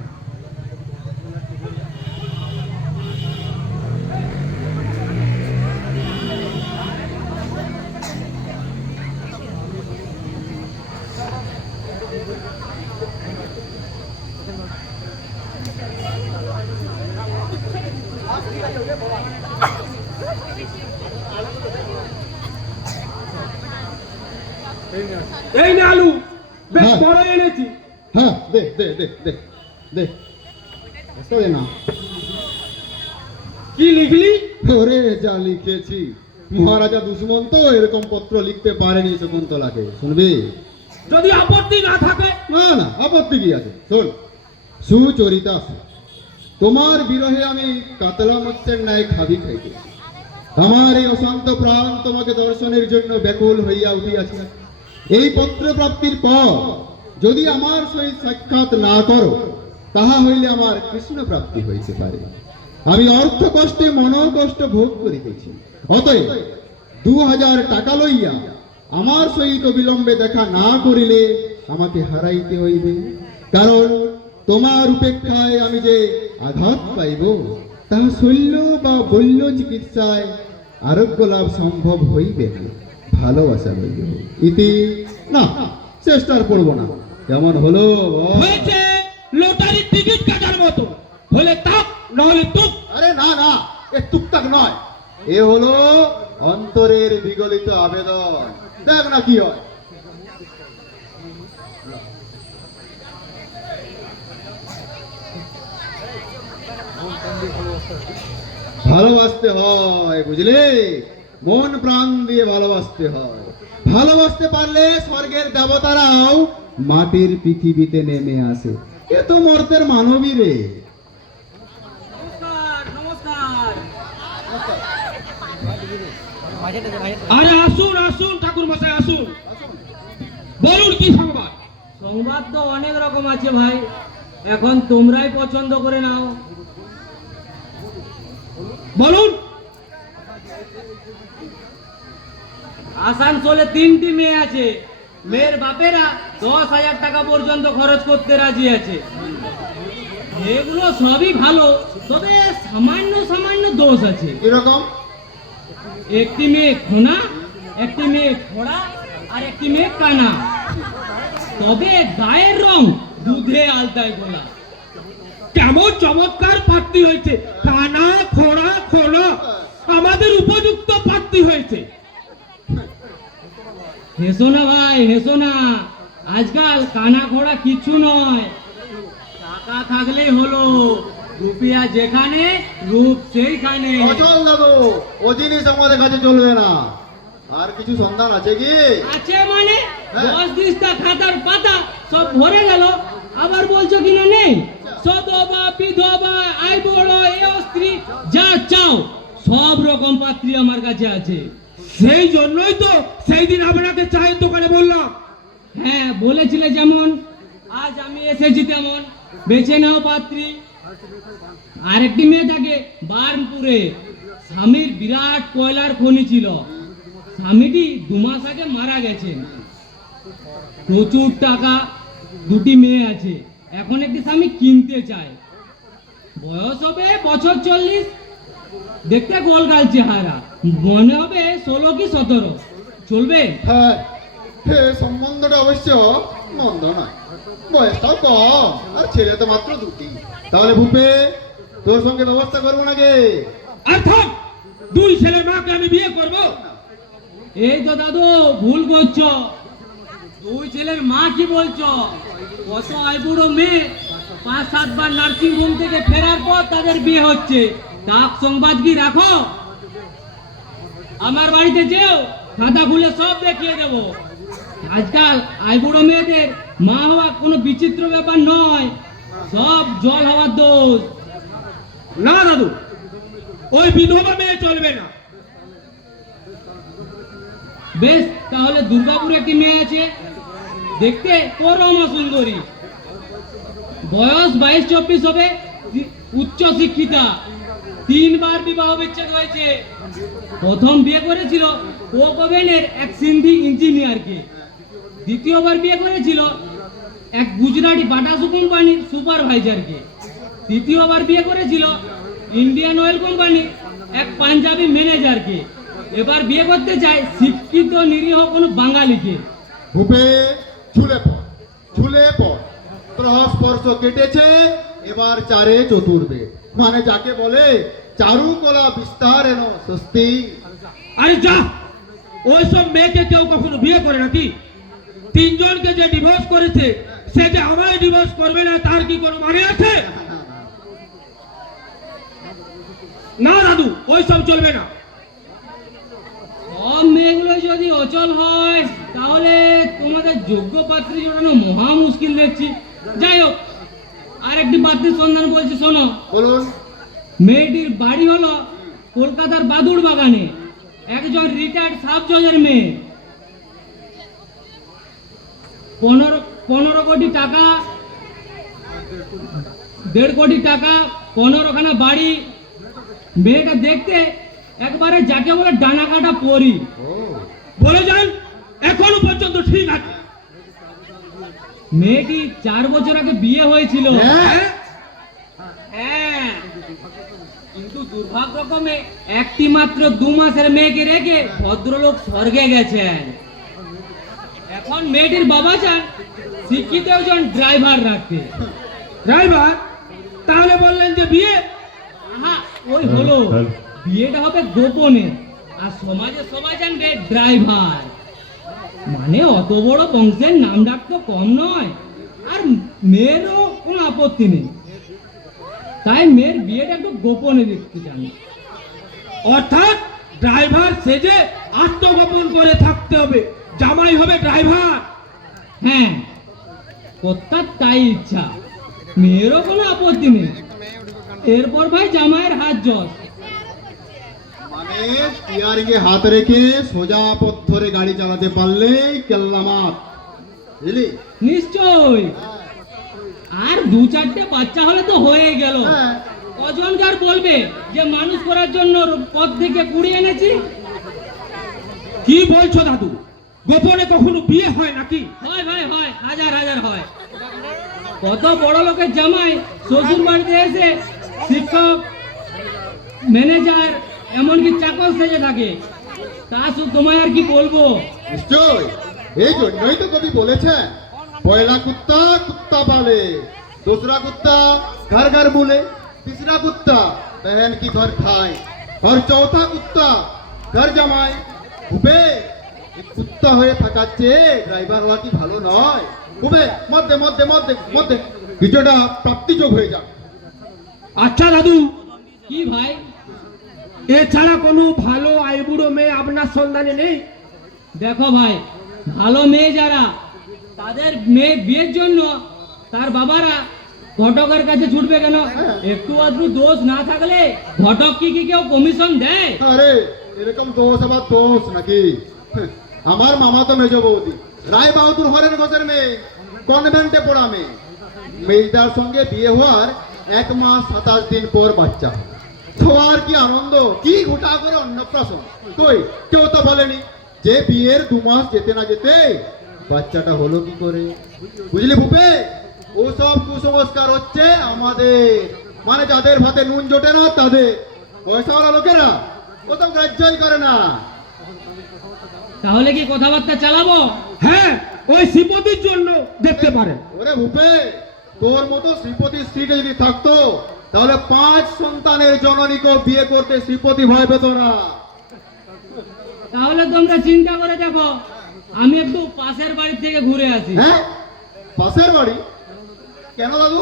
এই না আলু, বেশ হ্যাঁ। বড় এনেছি। হ্যাঁ, দে দে দে দে দে। বুঝতে দে না। কি লিখলি? ওরে যা লিখেছি, মহারাজা দুশ্মন তো এরকম পত্র লিখতে পারেনি শকুন্তলাকে। শুনবি? যদি আপত্তি না থাকে? না না, আপত্তি কি আছে? শোন। সুচরিতা, তোমার বিরহে আমি কাতলা মৎস্যের ন্যায় খাবি খাইতেছি। আমার এই অশান্ত প্রাণ তোমাকে দর্শনের জন্য ব্যাকুল হইয়া উঠিয়াছে। এই পত্র প্রাপ্তির পর যদি আমার সহিত সাক্ষাৎ না করো তাহা হইলে আমার কৃষ্ণ প্রাপ্তি হইতে পারে। আমি অর্থ কষ্টে মনোকষ্ট ভোগ করিতেছি। অতএব 2000 টাকা লইয়া আমার সহিত বিলম্বে দেখা না করিলে আমাকে হারাইতে হইবে। কারণ তোমার উপেক্ষায় আমি যে আঘাত পাইব তাহা শল্য বা বল্য চিকিৎসায় আরোগ্য লাভ সম্ভব হইবে না। ভালোবাসা লইব। ইতি না, চেষ্টার পড়ব না। কেমন হলো বল? হয়েছে লটারির টিকিট কাটার মতো, হলে তাপ না হলে তুপ। আরে না না, এ টুকটাক নয়, এ হলো অন্তরের বিগলিত আবেদন। দেখ না কি হয়। ভালোবাসতে হয়, বুঝলে? মন প্রাণ দিয়ে ভালোবাসতে হয়। ভালোবাসতে পারলে স্বর্গের দেবতারাও মাটির পৃথিবীতে নেমে আসে। এ তো মর্তের মানবী রে। আরে আসুন আসুন ঠাকুর মশাই আসুন, বলুন কি সংবাদ? সংবাদ তো অনেক রকম আছে ভাই, এখন তোমরাই পছন্দ করে নাও। বলুন। আসানসোলে 3টি মেয়ে আছে, মেয়ের বাপেরা 10,000 টাকা পর্যন্ত খরচ করতে রাজি আছে। এগুলো সবই ভালো, তবে সামান্য সামান্য দোষ আছে। কিরকম? একটি মেয়ে খোনা, একটি মেয়ে খোড়া, আর একটি মেয়ে কানা। তবে গায়ের রং দুধে আলতায় গোলা। কেমন চমৎকার পাত্রী হয়েছে, কানা খোড়া খোলা, আমাদের উপযুক্ত পাত্রী হয়েছে। হেসো না ভাই, হেসো না। আজকাল কানা খোড়া কিছু নয়, টাকা থাকলেই হলো। রুপিয়া যেখানে, রূপ সেইখানে। অচল দাদু, ও জিনিস আমাদের কাছে চলবে না। আর কিছু সন্ধান আছে কি? আছে মানে হ্যাঁ। 10 দিস্তা খাতার পাতা সব ভরে গেল, আবার বলছো কিনা নেই? সদবা বিধবা আই বড় এ স্ত্রী যা চাও সব রকম পাত্রী আমার কাছে আছে। সেই জন্যই তো সেই দিন আপনাকে চায়ের দোকানে বললাম। হ্যাঁ বলেছিলে যেমন, আজ আমি এসেছি তেমন। বেছে নাও পাত্রী। আরেকটি মেয়ে থাকে বার্নপুরে, স্বামীর বিরাট কয়লার খনি ছিল। স্বামীটি 2 মাস আগে মারা গেছেন। প্রচুর টাকা, 2টি মেয়ে আছে। এখন একটি স্বামী কিনতে চায়। বয়স হবে বছর 40, দেখতে গোলগাল চেহারা, মনে হবে 16 কি 17। চলবে? হ্যাঁ, হে সম্বন্ধটা অবশ্য মন্দ নয়। বয়সটাও কম, আর ছেলে তো মাত্র 2টি। তাহলে ভূপে, তোর সঙ্গে ব্যবস্থা করবো নাকি? আর থাক, 2 ছেলে মাকে আমি বিয়ে করব? এই তো দাদু ভুল করছো। 2 ছেলের মা কি বলছো? কত আইবুড়ো মেয়ে 5-7 বার নার্সিং হোম থেকে ফেরার পর তাদের বিয়ে হচ্ছে। ডাক সংবাদ কি রাখো? আমার বাড়িতে যেও, খাতা খুলে সব দেখিয়ে দেব। আজকাল আইবুড়ো মেয়েদের মা হওয়া কোনো বিচিত্র ব্যাপার নয়, সব জল হওয়ার দোষ। না দাদু, ওই বিধবা মেয়ে চলবে না। বেশ, তাহলে দুর্গাপুরে একটি মেয়ে আছে, দেখতে পরম সুন্দরী, বয়স 22-24 হবে, উচ্চ শিক্ষিতা, 3 বার বিবাহ বিচ্ছেদ হয়েছে। প্রথম বিয়ে করেছিল কোকোভেনের এক সিন্ধি ইঞ্জিনিয়ারকে, দ্বিতীয়বার বিয়ে করেছিল এক গুজরাটি বাটা কোম্পানির সুপারভাইজারকে, তৃতীয়বার বিয়ে করেছিল ইন্ডিয়ান অয়েল কোম্পানির এক পাঞ্জাবি ম্যানেজারকে, এবার বিয়ে করতে চায় শিক্ষিত নিরীহ কোনো বাঙালিকে। ভূপে ঝুলে পড়, ঝুলে পড়। প্রহস্পর্শ কেটেছে, এবার চারে চতুর্বেদ, মানে যাকে বলে চারুকলা বিস্তার এন স্বস্তি। আরে যা, ওইসব মেয়েকে কেউ কখনো বিয়ে করে নাকি? 3 জনকে যে ডিভোর্স করেছে, সে যে আমায় ডিভোর্স করবে না তার কি কোনো মানে আছে? না দাদু, ওইসব চলবে না। সব মেয়েগুলো যদি অচল হয় তাহলে তোমাদের যোগ্য পাত্রী জোটানো মহা মুশকিল দেখছি। যাই হোক, আর একটি পাত্রীর সন্ধান বলছি, শোনো। বলুন। মেয়েটির বাড়ি হলো কলকাতার বাদুড় বাগানে, একজন রিটায়ার্ড সাব জজের মেয়ে, 15 কোটি টাকা, 1.5 কোটি টাকা, 15খানা বাড়ি। মেয়েটা দেখতে একবারে যাকে বলে ডানা কাটা পরি। বলে যান, এখনো পর্যন্ত ঠিক আছে। মেয়েটি 4 বছর আগে বিয়ে হয়েছিল। হ্যাঁ? হ্যাঁ, কিন্তু দুর্ভাগ্যক্রমে একটি মাত্র 2 মাসের মেয়েকে রেখে ভদ্রলোক স্বর্গে গেছেন। এখন মেয়েটির বাবা চান শিক্ষিত একজন ড্রাইভার রাখতে। ড্রাইভার? তাহলে বললেন যে বিয়ে? আহা, ওই হলো, বিয়েটা হবে গোপনে, আর সমাজে সবাই জানবে ড্রাইভার। মানে অত বড় বংশের নাম ডাক তো কম নয়, আর মেয়েরও কোনো আপত্তি নেই, তাই মেয়ের বিয়েটা একটু গোপনে দেখতে চান। অর্থাৎ ড্রাইভার সেজে আত্মগোপন করে থাকতে হবে, জামাই হবে ড্রাইভার। হ্যাঁ, কর্তার তাই ইচ্ছা, মেয়েরও কোনো আপত্তি নেই। এরপর ভাই জামাইয়ের হাত জল। মানে স্টিয়ারিং এ হাত রেখে সোজা পথ ধরে গাড়ি চালাতে পারলেই কেল্লামাত, বুঝলি? নিশ্চয়, আর 2-4টে বাচ্চা হলে তো হয়ে গেল। হ্যাঁ। অজনকার বলবে যে মানুষ করার জন্য পথ থেকে কুড়িয়ে এনেছি। কি বলছো দাদু, গোপনে কখনো বিয়ে হয় নাকি? হয় ভাই, হয়, হাজার হাজার হয়। কত বড় লোকের জামাই শ্বশুর বাড়িতে এসে শিক্ষক, ম্যানেজার, এমনকি চাকর সেজে থাকে। তা শুধু তোমায় আর কি বলবো। নিশ্চয়, এই জন্যই তো কবি বলেছেন, পয়লা কুত্তা কুত্তা পালে, दूसरा कुत्ता घर घर बुले, तीसरा कुत्ता बहन की घर खाए, और चौथा कुत्ता घर जमाए। ভূপে, এই কুত্তা হয়ে থাকার চেয়ে ড্রাইভার হওয়া কি ভালো নয়? ভূপে, মধ্যে মধ্যে মধ্যে মধ্যে কিছুটা প্রাপ্তিযোগ হয়ে যাক। আচ্ছা দাদু, কি ভাই? এছাড়া কোনো ভালো আইবুড়ো মেয়ে আপনার সন্ধানে নেই? দেখো ভাই, ভালো মেয়ে যারা, তাদের মেয়ে বিয়ের জন্য তার বাবারা ঘটকের কাছে ছুটবে কেন? একটু আধটু দোষ না থাকলে ঘটক কি কেউ কমিশন দেয়? আরে এরকম দোষ আবার দোষ নাকি? আমার মামা তো মেজ বৌদি রায় বাহাদুর হরেন ঘোষের মেয়ে, কনভেন্টে পড়া মেয়ে, মেয়েটার সঙ্গে বিয়ে হওয়ার 1 মাস 27 দিন পর বাচ্চা হয়। সবার কি আনন্দ, কি ঘটা করে অন্নপ্রাশন। কই কেউ তো বলেনি যে বিয়ের 2 মাস যেতে না যেতে বাচ্চাটা হলো কি করে। বুঝলি ভূপে, ওসব কুসংস্কার হচ্ছে আমাদের, মানে যাদের ভাতে নুন জোটে না তাদের। পয়সাওয়ালা লোকেরা ওসব গ্রাহ্যই করে না। তাহলে কি কথাবার্তা চালাবো? হ্যাঁ, ওই শ্রীপতির জন্য দেখতে পারেন। ওরে ভূপে, তোর মতো শ্রীপতি স্ত্রীটা যদি থাকতো তাহলে 5 সন্তানের জননীকেও বিয়ে করতে শ্রীপতি ভয় পেত না। তাহলে তোমরা চিন্তা করে দেখো, আমি একটু পাশের বাড়ি থেকে ঘুরে আসি। হ্যাঁ, পাশের বাড়ি? কেন দাদু?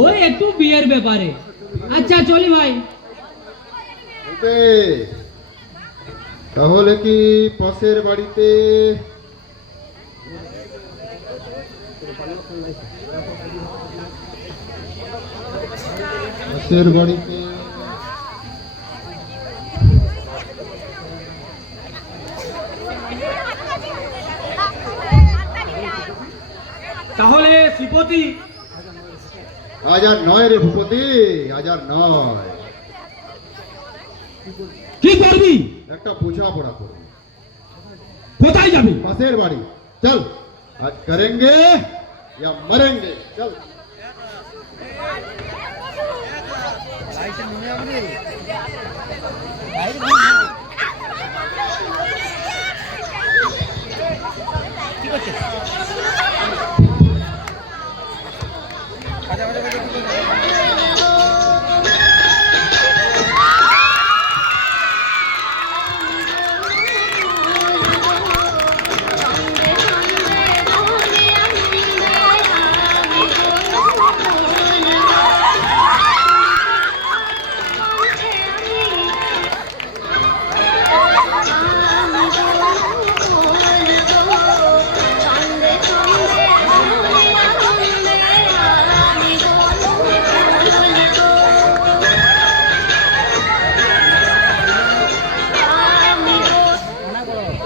ওই একটু বিয়ের ব্যাপারে। আচ্ছা চলি ভাই। ভূপে, তাহলে কি পাশের বাড়িতে পাশের বাড়িতে তাহলে শ্রীপতি আজ আর নয় রে ভূপতি, আজ আর নয়। কি করবি? একটা বোঝাপড়া করবো। কোথায় যাবি? পাশের বাড়ি চল, আজ করেঙ্গে या मरेंगे, चल।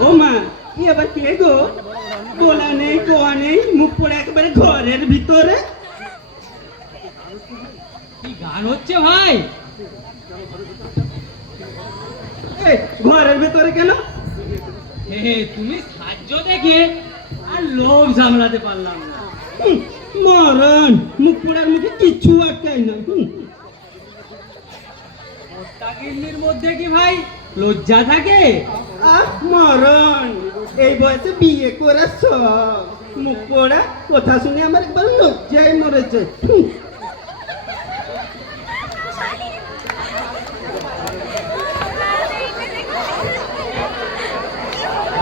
ও মা, কি আবার কে গো? গোলা নেই, কোয়া নেই, মুখ পড়ে একেবারে ঘরের ভিতরে। কি গান হচ্ছে ভাই? এই, ঘরের ভিতরে কেন? তুমি সাহায্য দেখে আর লোভ সামলাতে পারলাম না। মরণ, মুখ পোড়ার মুখে কিচ্ছু আটকাই না। ওস্তাগিন্নির মধ্যে কি ভাই লজ্জা থাকে? আহ মরণ, এই বয়সে বিয়ে করেছ, মুখ পোড়া কথা শুনে আমার একবার লজ্জায় মরেছে।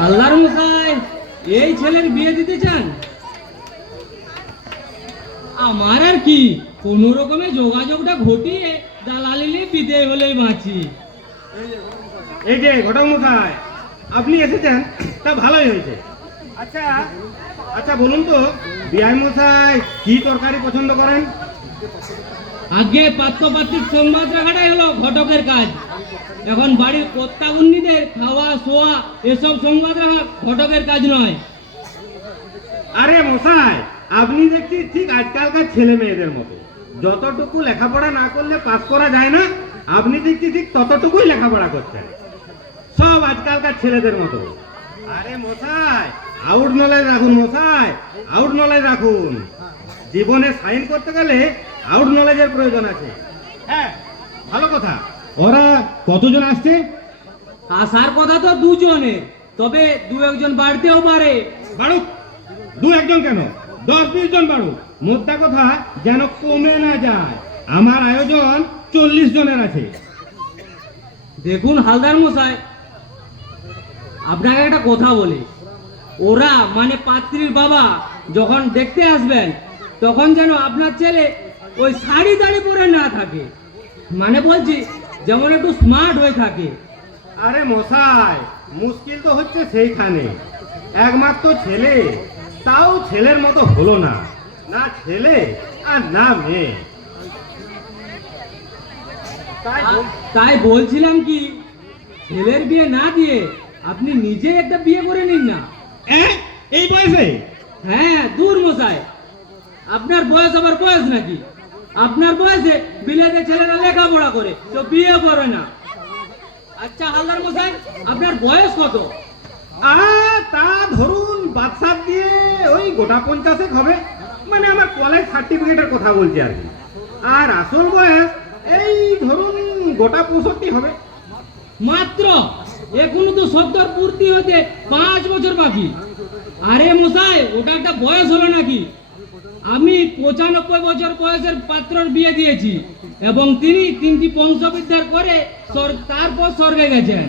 আল্লাহর মশাই, এই ছেলের বিয়ে দিতে চান? আমার আর কি, কোন রকমে যোগাযোগটা ঘটিয়ে দালালি নিয়ে বিদেয় হলেই বাঁচি। এই যে ঘটক মশাই, আপনি এসেছেন তা ভালোই হয়েছে। আচ্ছা আচ্ছা বলুন তো, বিআই মশাই কি তরকারি পছন্দ করেন? আগে পাত্রপাত্রিক সংবাদ রাখাটাই হলো ঘটকের কাজ। এখন বাড়ির কর্তা উন্নিদের খাওয়া শোয়া এসব সংবাদ রাখা ঘটকের কাজ নয়। আরে মশাই, আপনি দেখছি ঠিক আজকালকার ছেলে মেয়েদের মতো, যতটুকু লেখাপড়া না করলে পাস করা যায় না, আপনি দেখছি ঠিক ততটুকুই লেখাপড়া করছেন, সব আজকালকার ছেলেদের মতো। আরে মশাই, আউট নলেজ রাখুন মশাই, আউট নলেজ রাখুন। জীবনে সাইন করতে গেলে আউট নলেজের প্রয়োজন আছে। হ্যাঁ, ভালো কথা। ওরা কতজন আসছে? আসার কথা তো দুজনে, তবে দু একজন বাড়তেও পারে। বাড়ুক, দু একজন কেন, 10-20 জন বাড়ুক, মোদ্দা কথা যেন কমে না যায়। আমার আয়োজন 40 জনের আছে। দেখুন হালদার মশাই, আপনাকে একটা কথা বলি, ওরা মানে পাত্রীর বাবা যখন দেখতে আসবেন তখন যেন আপনার ছেলে ওই শাড়ি দাড়ি পরে না থাকে, মানে বলছি যেমন একটু স্মার্ট হয়ে থাকে। আরে মশাই, মুশকিল তো হচ্ছে সেইখানে, একমাত্র ছেলে, তাও ছেলের মতো হলো না, না ছেলে আর না মেয়ে। তাই বলছিলাম কি, ছেলের বিয়ে না দিয়ে আপনি নিজে একটা বিয়ে করে নিন না। এই বয়সে? হ্যাঁ, দূর মশাই, আপনার বয়স আবার বয়স নাকি? আপনার বয়সে বিলেতে ছেলেরা লেখাপড়া করে, তো বিয়ে করে না। আচ্ছা হালদার মশাই, আপনার বয়স কত? তা ধরুন বাদশাহ দিয়ে ওই গোটা 50 হবে, মানে আমার কলেজ সার্টিফিকেটের কথা বলছি আর কি। আর আসল বয়স এই ধরুন গোটা 65 হবে। মাত্র? এখনো তো 70 পূর্তি হতে 5 বছর বাকি। আরে মশাই, ওটা একটা বয়স হলো নাকি? আমি 95 বছর বয়সের পাত্রর বিয়ে দিয়েছি এবং তিনি 3টি বংশবিদ্যার করে তারপর স্বর্গে গেছেন।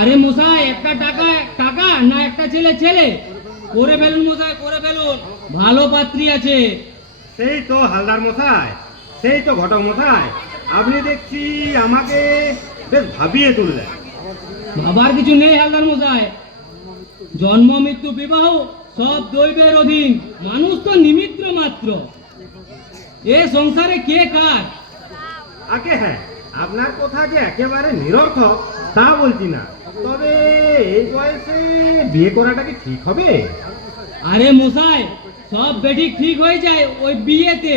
আরে মশাই, একটা টাকা না একটা ছেলে ছেলে করে ফেলুন মশাই, করে ফেলুন, ভালো পাত্রী আছে। সেই তো হালদার মশাই, সেই তো ঘটক মশাই, আপনি দেখছি আমাকে বেশ ভাবিয়ে তুললেন। বাবার কিছু নেই হালদার মশাই। জন্ম মৃত্যু বিবাহ সব দৈবের অধীন, মানুষ তো নিমিত্ত মাত্র। এ সংসারে কে কার? আগে হ্যাঁ, আপনার কথা যে একেবারে নিরর্থক তা বলছি না, তবে এই বয়সে বিয়ে করাটা কি ঠিক হবে? আরে মশাই, সব বেঠিক ঠিক হয়ে যায় ওই বিয়েতে।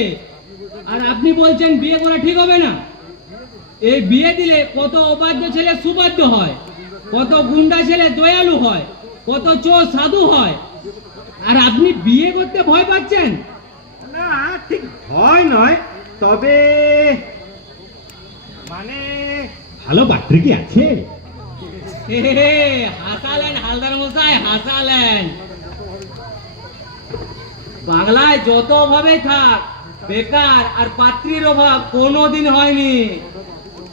আর আপনি বলছেন বিয়ে করা ঠিক হবে না? এই বিয়ে দিলে কত অবাধ্য ছেলে সুবাধ্য হয়, কত গুন্ডা ছেলে দয়ালু হয়, কত চোর সাধু হয়। আর আপনি বিয়ে করতে ভয় পাচ্ছেন? না, ঠিক হয় নয়, তবে মানে ভালো পাত্রী কি আছে? হে হে হে, হাসালেন হালদার মশাই, হাসালেন। বাংলায় যত ভাবে থাক, বেকার আর পাত্রীর অভাব কোনোদিন হয়নি।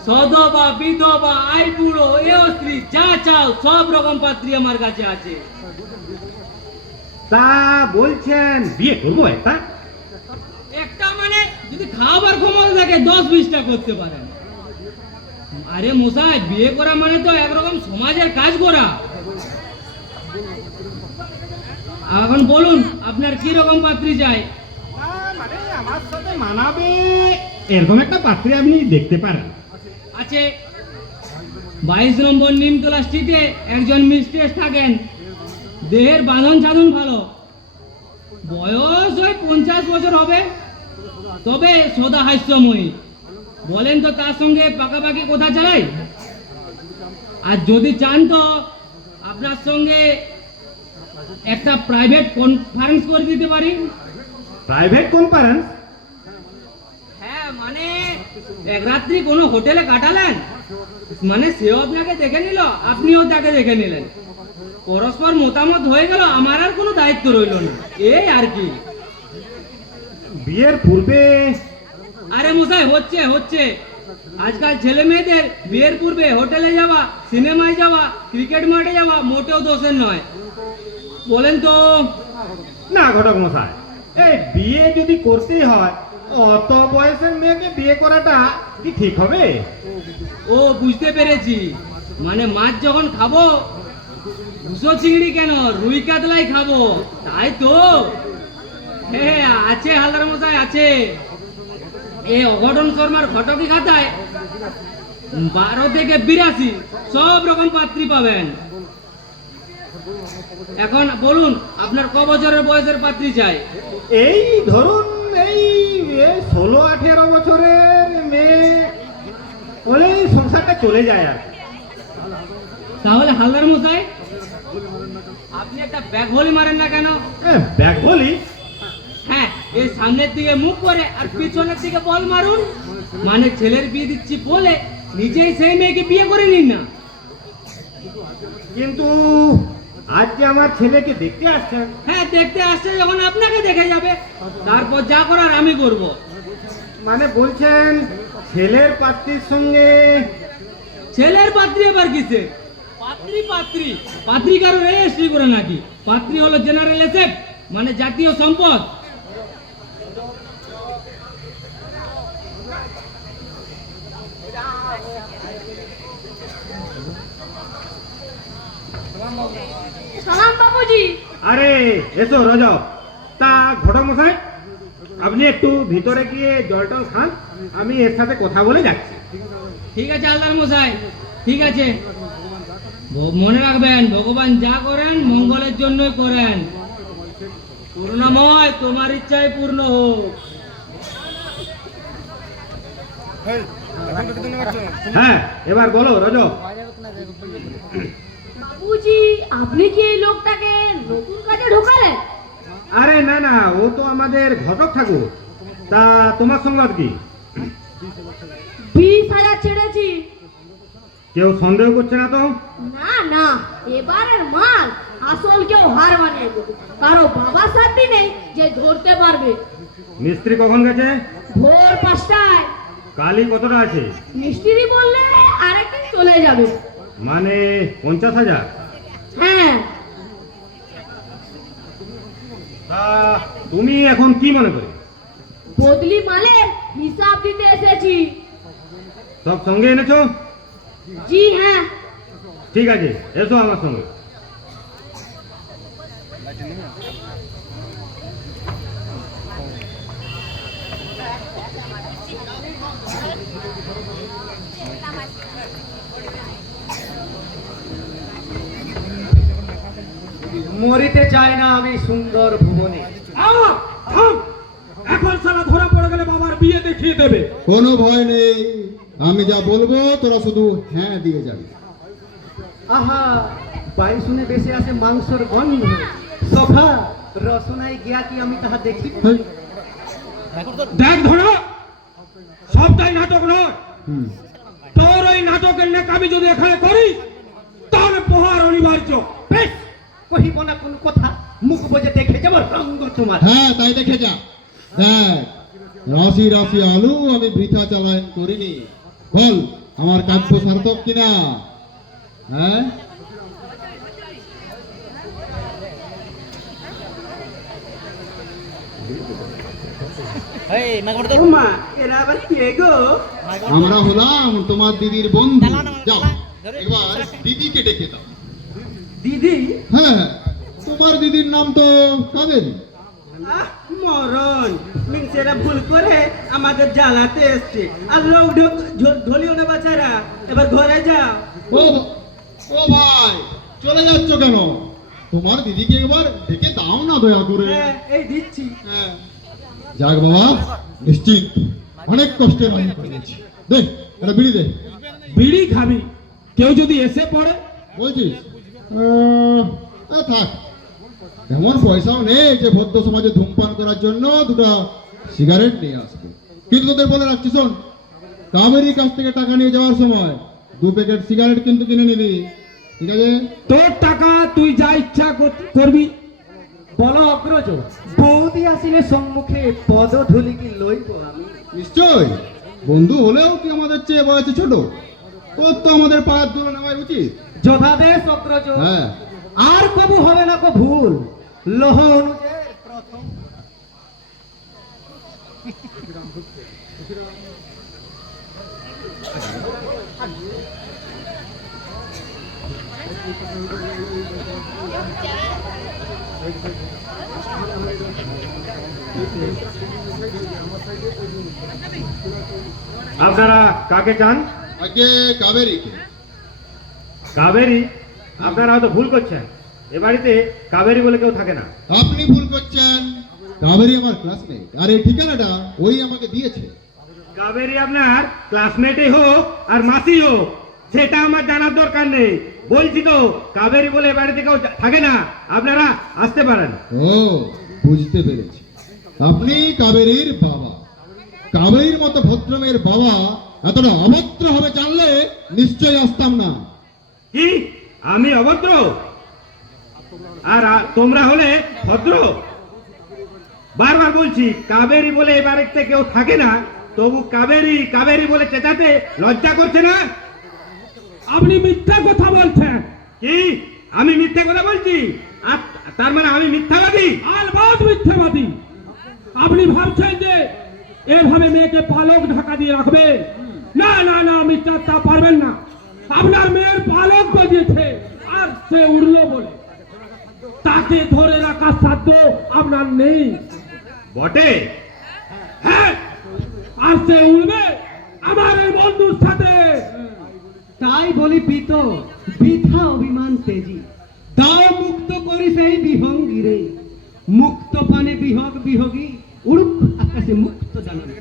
সধবা, বিধবা, আই বুড়ো, এও স্ত্রী, যা চাও সব রকম পাত্রী আমার কাছে আছে। তা বলছেন বিয়ে করবো একটা? একটা মানে যদি খাবার ক্ষমতা থাকে 10-20টা করতে পারেন। আরে মশাই, বিয়ে করা মানে তো একরকম সমাজের কাজ করা। এখন বলুন আপনার কি রকম পাত্রী চাই? মানে আমার সাথে মানাবে এরকম একটা পাত্রী আপনি দেখতে পারেন। আছে 22 নম্বর নিমতলা স্ট্রিটে একজন মিস্ট্রেস থাকেন। দেহের বাঁধন সাধন ভালো, বয়স ওই 50 বছর হবে, তবে সদা হাস্যময়ী। বলেন তো তার সঙ্গে পাকাপাকি কথা চালাই? আর যদি চান তো আপনার সঙ্গে একটা প্রাইভেট কনফারেন্স করে দিতে পারি। Private conference? হ্যাঁ, মানে এক রাত্রি কোনো হোটেলে কাটালেন, মানে সেও আপনাকে দেখে নিল, আপনিও তাকে দেখে নিলেন, পরস্পর মতামত হয়ে গেল, আমার আর কোনো দায়িত্ব রইল না, এই আর কি। বিয়ের পূর্বে? আরে মশাই, হচ্ছে হচ্ছে আজকাল ছেলে মেয়েদের বিয়ের পূর্বে হোটেলে যাওয়া, সিনেমায় যাওয়া, ক্রিকেট মাঠে যাওয়া মোটেও দোষের নয়। বলেন তো? না ঘটক মশাই, এই বিয়ে যদি করতেই হয়, অত বয়সের মেয়েকে বিয়ে করাটা কি ঠিক হবে? ও বুঝতে পেরেছি, মানে মাছ যখন খাবো দুশো চিংড়ি কেন, রুই কাতলাই খাবো, তাই তো? হ্যাঁ আছে হালদার মশাই, আছে। এই অঘটন শর্মার ঘটকি খাতায় 12 থেকে 82 সব রকম পাত্রী পাবেন। এখন বলুন আপনার ক বছরের বয়সের পাত্রী চাই? এই ধরুন এই 16-18 বছরের মেয়ে হলেই সংসারটা চলে যায় আর কি। তাহলে হালদার মশাই আপনি একটা ব্যাগ হোলি মারেন না কেন? ব্যাগ বলি? হ্যাঁ, এই সামনের দিকে মুখ করে আর পিছনের দিকে বল মারুন, মানে ছেলের বিয়ে দিচ্ছি বলে নিজেই সেই মেয়েকে বিয়ে করে নিন না। কিন্তু আজ যে আমার ছেলেকে দেখতে আসছেন। হ্যাঁ, দেখতে আসছে যখন আপনাকে দেখে যাবে, তারপর যা করার আমি করব। মানে বলছেন ছেলের পাত্রীর সঙ্গে? ছেলের পাত্রী আবার কিসে? পাত্রী পাত্রী পাত্রী কারো রেজিস্ট্রি করে নাকি? পাত্রী হলো জেনারেল এসেট, মানে জাতীয় সম্পদ। সালাম বাবুজি। আরে এসো রজব। তা ঘটক মশাই, আপনি একটু ভিতরে গিয়ে জল টল খান, আমি এর সাথে কথা বলে যাচ্ছি। ঠিক আছে হালদার মশাই, ঠিক আছে। মনে রাখবেন, ভগবান যা করেন মঙ্গলের জন্যই করেন। পূর্ণময়, তোমার ইচ্ছাই পূর্ণ হোক। হ্যাঁ, এবার বলো রজব। বাবুজি, আপনি কি এই লোকটাকে নতুন কাজে ঢোকালেন? আরে না না, ও তো আমাদের ঘটক ঠাকুর। তা তোমার সংবাদ কি? 20,000 ছেড়েছি। কেউ সন্দেহ করছে না তো? না না, এবারের মাল আসল কেউ হার বানিয়ে দেবে, কারো বাবা সাথী নেই যে ধরতে পারবে। মিস্ত্রি কখন গেছে? ভোর 5টায়। কালি কতটা আছে? মিস্ত্রি বললে আরেকদিন চলে যাবে। মানে 50,000? হ্যাঁ। তা তুমি এখন কি মনে করে? বদলি মালের হিসাব দিতে এসেছি। সব সঙ্গে এনেছো? জি হ্যাঁ। ঠিক আছে, এসো আমার সঙ্গে। মরিতে চাই না আমি সুন্দর ভুবনে। থাম! এখন সারা ধরা পড়ে গেলে বাবার বিয়ে দেখিয়ে দেবে। কোনো ভয় নেই, আমি যা বলবো তোরা শুধু হ্যাঁ দিয়ে যাবি। আহা, বায়ু শুনে বেশি আসে মাংসর গন্ধ। সখা রসনায় গিয়া কি আমি তাহা দেখি? হেই, দেখ ধরা, সবটাই নাটক নয়। হুম, তোর ওই নাটকের নাকামি যদি এখানে করিস তাহলে প্রহার অনিবার্য। বেশ, কহিব না কোন কথা, মুখ বুজে দেখে যাব রঙ্গ তোমার। হ্যাঁ তাই দেখে যা। দেখ, রাশি রাশি আলু আমি বৃথা চালান করিনি। বল আমার কাব্য সার্থক কিনা? হ্যাঁ, মা এরা আবার কে গো? আমরা হলাম তোমার দিদির বন্ধু। যাও এবার দিদিকে ডেকে দাও। দিদি? হ্যাঁ, তোমার দিদির নাম তো কাবেরী। আহ, মরণ মিনসেরা ভুল করে আমাদের জ্বালাতে এসছে। আর লোক ধলিও না বাচ্চারা, এবার ঘরে যাও। ও ও ভাই, চলে যাচ্ছ কেন? তোমার দিদিকে একবার ডেকে দাও না দয়া করে। হ্যাঁ, এই দিচ্ছি। হ্যাঁ, যাক বাবা, নিশ্চিত অনেক কষ্টে রান্না করেছি। দে এটা বিড়ি দে। বিড়ি খাবি? কেউ যদি এসে পড়ে? বলছিস থাক, এমন পয়সাও নেই যে ভদ্র সমাজে ধূমপান করার জন্য দুটো সিগারেট নিয়ে আসবে। কিন্তু তোদের বলে রাখছি, শোন, কাবেরীর কাছ থেকে টাকা নিয়ে যাওয়ার সময় 2 প্যাকেট সিগারেট কিন্তু কিনে নিবি, ঠিক আছে? তোর টাকা তুই যা ইচ্ছা করবি। বলো অগ্রজ, বৌদি আসিলে সম্মুখে পদধূলি কি লইব আমি? নিশ্চয়, বন্ধু হলেও কি আমাদের চেয়ে বয়সে ছোট? তোর তো আমাদের পায়ের ধুলো নেওয়াই উচিত। যথাদেশ অগ্রজ। হ্যাঁ, আর কবু হবে না কো ভুল। লোহ অনুজের প্রথম আপনারা কাকে চান? আগে কাবেরীকে। কাবেরী? আপনারা হয়তো ভুল করছেন, এ বাড়িতে কাবেরী বলে কেউ থাকে না। আপনি ভুল করছেন, কাবেরী আমার ক্লাসমেট, আর এই ঠিকানাটা ওই আমাকে দিয়েছে। কাবেরী আপনার ক্লাসমেটই হোক আর মাসি হোক, সেটা আমার জানার দরকার নেই। বলছি তো, কাবেরী বলে এ বাড়িতে কেউ থাকে না, আপনারা আসতে পারেন। ও, বুঝতে পেরেছি, আপনি কাবেরীর বাবা। কাবেরীর মতো ভদ্রমের বাবা এতটা অভদ্র হবে জানলে নিশ্চয়ই আসতাম না। কি আমি অভদ্র? আর তোমরা হলে ভদ্র? বারবার বলছি, কাবেরী বলে এ বাড়িতে কেউ থাকে না, তবু কাবেরী কাবেরী বলে চেঁচাতে লজ্জা করছে না? আপনি মিথ্যা কথা বলছেন। কি আমি মিথ্যে কথা বলছি? আর তার মানে আমি মিথ্যাবাদী? আলবাত মিথ্যাবাদী। আপনি ভাবছেন যে এভাবে মেয়েকে পালক ঢাকা দিয়ে রাখবেন? না না না, মিস্টার, তা পারবেন না। আপনার মেয়ের পালক বাজিয়েছে আর সে উড়লো বলে তাকে ধরে রাখার সাধ্য আপনার নেই। বটে? হ্যাঁ, আর সে উড়বে আমার এই বন্ধুর সাথে। তাই বলি পিত, বৃথা অভিমান তেজি। দাও মুক্ত করি সেই বিহঙ্গিরে, মুক্ত পানে বিহগ বিহগী, উড়ুক আকাশে মুক্ত জানাবে।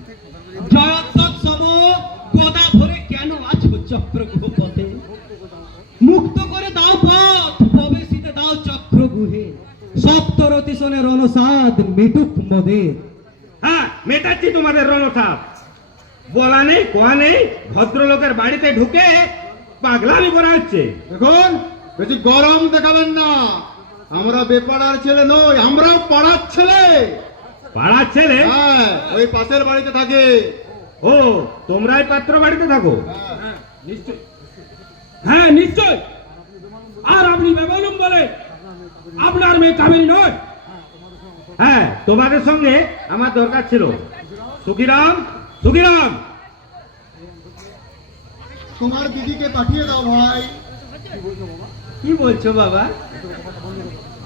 জয়ত্তৎ সম গদা ধরে কেন আছো চক্রগুহ পথে? মুক্ত করে দাও পথ, প্রবেশিতে দাও চক্রগুহে। সপ্তরতি শোনে রণসাদ মিটুক মদের। হ্যাঁ, মেটাচ্ছি তোমাদের রণসাপ। বলা নেই কোয়া নেই, ভদ্রলোকের বাড়িতে ঢুকে পাগলামি করা হচ্ছে। দেখুন, বেশি গরম দেখাবেন না। আমরা বেপাড়ার ছেলে নই, আমরাও পাড়ার ছেলে। পাড়ার ছেলে? হ্যাঁ, ওই পাশের বাড়িতে থাকে। ও, তোমরাই পাত্র বাড়িতে থাকো? নিশ্চয়, হ্যাঁ নিশ্চয়। আর আপনি বেমালুম বলে আপনার মেয়ে কাবেরী নয়? হ্যাঁ, তোমাদের সঙ্গে আমার দরকার ছিল। সুখিরাম, সুখিরাম, তোমার দিদিকে পাঠিয়ে দাও ভাই। কি বলছো বাবা?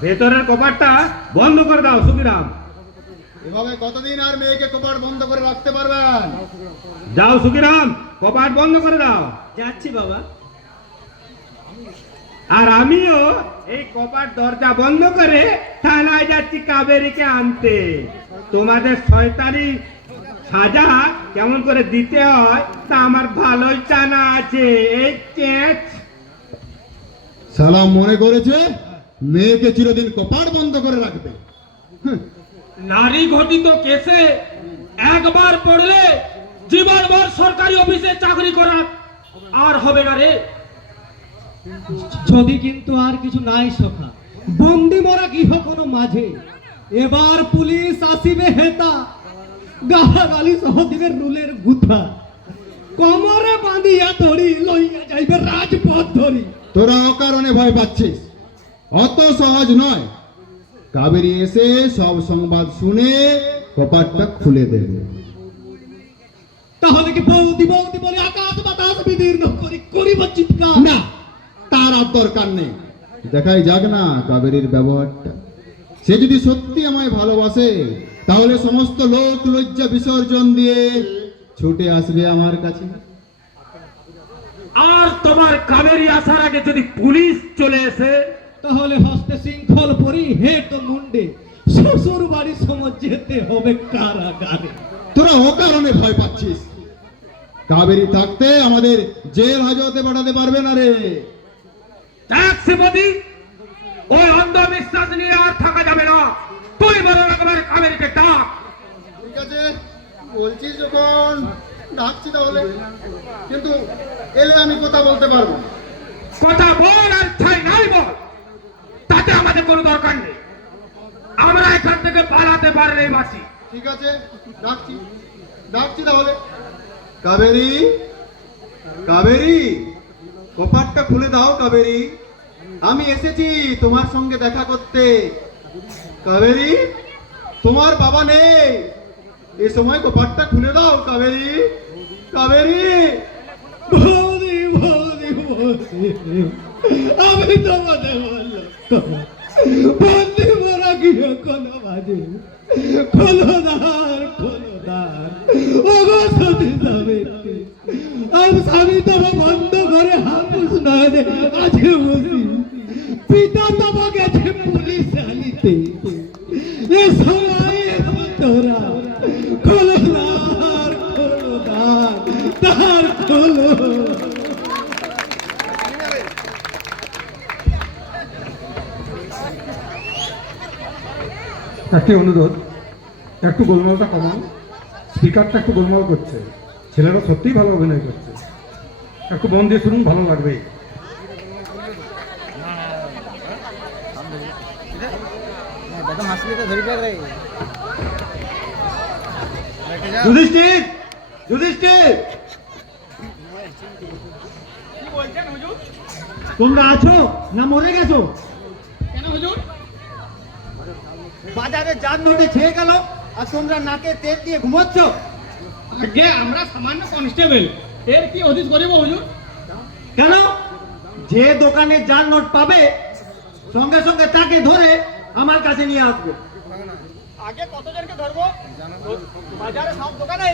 ভেতরের কপাটটা বন্ধ করে দাও সুখিরাম। এভাবে কতদিন আর মেয়েকে কপাট বন্ধ করে রাখতে পারবেন? যাও সুখিরাম, কপাট বন্ধ করে দাও। যাচ্ছি বাবা। আর আমিও এই কপাট দরজা বন্ধ করে থানায় যাচ্ছি কাবেরীকে আনতে। তোমাদের শয়তানি সাজা কেমন করে দিতে হয় তা আমার ভালোই জানা আছে। এই চেঁচ সালাম মনে করেছে মেয়েকে চিরদিন কপাট বন্ধ করে রাখবে। নারী ঘটিত কেসে একবার পড়লে জীবনভর সরকারি অফিসে চাকরি করা আর হবে না রে। যদি কিন্তু আর কিছু নাই সখা, বন্দি মরা গৃহ কোনো মাঝে, এবার পুলিশ আসিবে হেতা, গালাগালি সহ দিবে রুলের গুথা, কমরে বাঁধিয়া ধরি লইয়া যাইবে রাজপথ ধরি। তোরা অকারণে ভয় পাচ্ছিস, অত সহজ নয়। কাবেরী এসে সব সংবাদ শুনে কপাটটা খুলে দেবে। তাহলে কি বৌদি বৌদি বলে আকাশ বাতাস বিদীর্ণ করি করিব চিৎকার? না, তার আর দরকার নেই। দেখাই যাক না কাবেরীর ব্যবহারটা। সে যদি সত্যি আমায় ভালোবাসে তাহলে সমস্ত লোক লজ্জা বিসর্জন দিয়ে ছুটে আসবে আমার কাছে। আর তোমার কাবেরী আসার আগে যদি পুলিশ চলে এসে, তাহলে হস্তে শৃঙ্খল পরি হেট মুন্ডে শ্বশুর বাড়ির সময় যেতে হবে কারাগারে। তোরা অকারণে ভয় পাচ্ছিস। কাবেরী থাকতে আমাদের জেল হাজতে পাঠাতে পারবে না রে। দেখ শ্রীপতি, ওই অন্ধবিশ্বাস নিয়ে আর থাকা যাবে না। তুই বরং একবার কাবেরীকে ডাক। ঠিক আছে, বলছিস যখন ডাকছি তাহলে, কিন্তু এলে আমি কথা বলতে পারবো। কথা বল আর ছাই নাই বল, তাতে আমাদের কোনো দরকার নেই। আমরা এখান থেকে পালাতে পারলেই বাঁচি। ঠিক আছে, ডাকছি ডাকছি তাহলে। কাবেরী, কাবেরী, কপাটটা খুলে দাও কাবেরী, আমি এসেছি তোমার সঙ্গে দেখা করতে। কাবেরী, তোমার বাবা নেই, এ সময় কপাটটা খুলে দাও কাবেরী। কাবেরী, বৌদি বৌদি বৌদি, আমি তোমাদের বললাম বন্দি মরা গৃহ কোনো মাঝে, খোলদার খোলদার, ওগো সতী সাবিত্রী, अब स्वामी तब बंद करे हापुस ना दे आजे बसी, पिता तब गए पुलिस आलीते, ये समाए तोरा, खोलदार खोलदार, तार खोलो। একটি অনুরোধ, একটু গোলমালটা কমাও, স্পিকারটা একটু গোলমাল করছে, ছেলেরা সত্যিই ভালো অভিনয় করছে, একটু মন দিয়ে শুনুন, ভালো লাগবে। যুধিষ্ঠির, যুধিষ্ঠির, তোমরা আছো না মরে গেছো? কেন হুজুর? বাজারে যার নোটে ছেয়ে গেল আর তোমরা নাকে তেল দিয়ে ঘুমোচ্ছ। আগে আমরা সামান্য কনস্টেবল, এর কি হদিস করিব হুজুর? কেন? যে দোকানে যার নোট পাবে সঙ্গে সঙ্গে তাকে ধরে আমার কাছে নিয়ে আসবে। আগে কতজনকে ধরবো? বাজারে সব দোকানে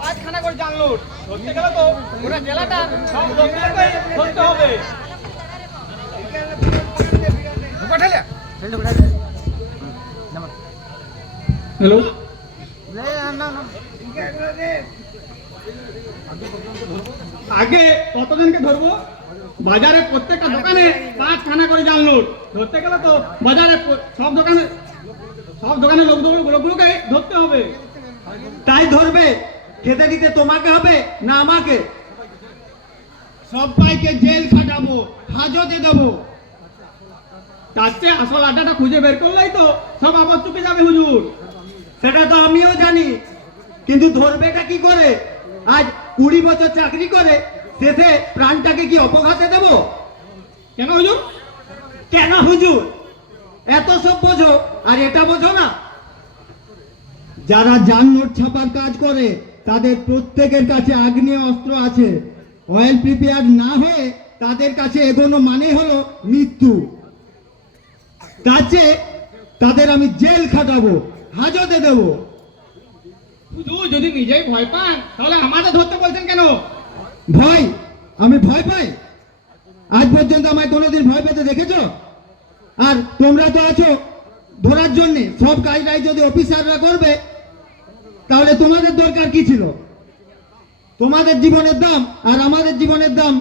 5 খানা করে জাল নোট ধরতে গেলে তো পুরো জেলাটা সব লোকদেরকে ধরতে হবে। হ্যালো, আগে কতজনকে ধরবো? বাজারে প্রত্যেকটা দোকানে 5 খানা করে জাল নোট ধরতে গেলে তো বাজারে সব দোকানে লোকগুলোকে ধরতে হবে। তাই ধরবে, খেতে দিতে তোমাকে হবে না আমাকে? সবাইকে জেল খাটাবো, হাজতে দেবো। তার চেয়ে আসল আড্ডাটা খুঁজে বের করলেই তো সব আবার চুকে যাবে হুজুর। সেটা তো আমিও জানি, কিন্তু ধরবেটা কি করে? আজ 20 বছর চাকরি করে শেষে প্রাণটাকে কি অপঘাতে দেব? কেন হুজুর? কেন হুজুর? এত সব বোঝো আর এটা বোঝো না? যারা জাল নোট ছাপার কাজ করে তাদের প্রত্যেকের কাছে আগ্নেয় অস্ত্র আছে। অয়েল প্রিপেয়ার না হয়ে তাদের কাছে এগোনো মানে হলো মৃত্যু। কাছে তাদের আমি জেল খাটাবো, হাজতে দেবো। হুজুর যদি নিজেই ভয় পান তাহলে আমাদের ধরতে বলছেন কেন? ভয়? আমি ভয় পাই? আজ পর্যন্ত আমায় কোনোদিন ভয় পেতে দেখেছো? আর তোমরা তো আছো ধরার জন্য। সব কাজটাই যদি অফিসাররা করবে তাহলে তোমাদের দরকার কি ছিল? তোমাদের জীবনের দাম আর আমাদের জীবনের দাম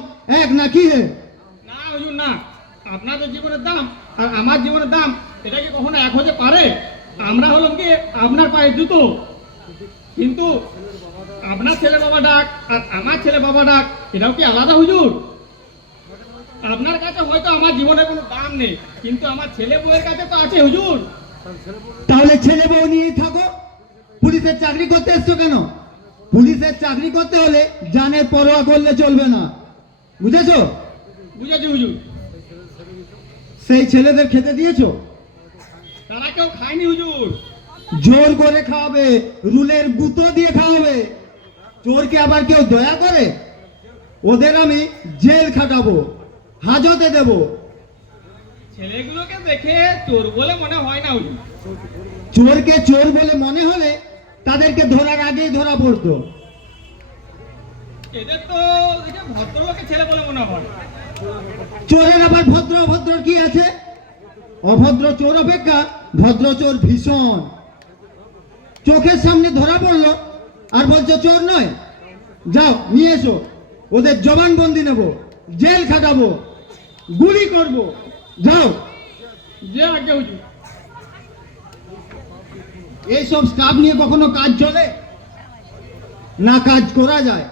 এক নাকি? হে না হুজুর না, আপনাদের জীবনের দাম আর আমার জীবনের দাম এটা কি কখনো এক হতে পারে? আমরা হলাম কি আপনার পায়ের জুতো, কিন্তু আপনার ছেলে বাবা ডাক আর আমার ছেলে বাবা ডাক এটাও কি আলাদা হুজুর? আপনার কাছে হয়তো আমার জীবনের কোনো দাম নেই, কিন্তু আমার ছেলে বউয়ের কাছে তো আছে হুজুর। তাহলে ছেলে বউ নিয়ে থাকো। পুলিশের চাকরি করতে এসছো কেন? পুলিশের চাকরি করতে হলে জানের পরোয়া করলে চলবে না, বুঝেছো? বুঝেছি হুজুর। সেই ছেলেদের খেতে দিয়েছো? তারা কেউ খায়নি হুজুর। জোর করে খাওয়াবে, রুলের গুঁতো দিয়ে খাওয়াবে। চোরকে আবার কেউ দয়া করে? ওদের আমি জেল খাটাবো, হাজতে দেব। ছেলেগুলোকে দেখে চোর বলে মনে হয় না হুজুর। চোরকে চোর বলে মনে হলে তাদেরকে ধরার আগেই ধরা পড়তো। এদের তো দেখে ভদ্রলোকের ছেলে বলে মনে হয়। চোরের আবার ভদ্র অভদ্র কি আছে? অভদ্র চোর অপেক্ষা ভদ্র চোর ভীষণ। চোখের সামনে ধরা পড়লো আর বলছো চোর নয়? যাও নিয়ে এসো, ওদের জবানবন্দি নেব, জেল খাটাবো, গুলি করব। যাও। যে আগে হুজুর। এইসব স্টাফ নিয়ে কখনো কাজ চলে না? কাজ করা যায়?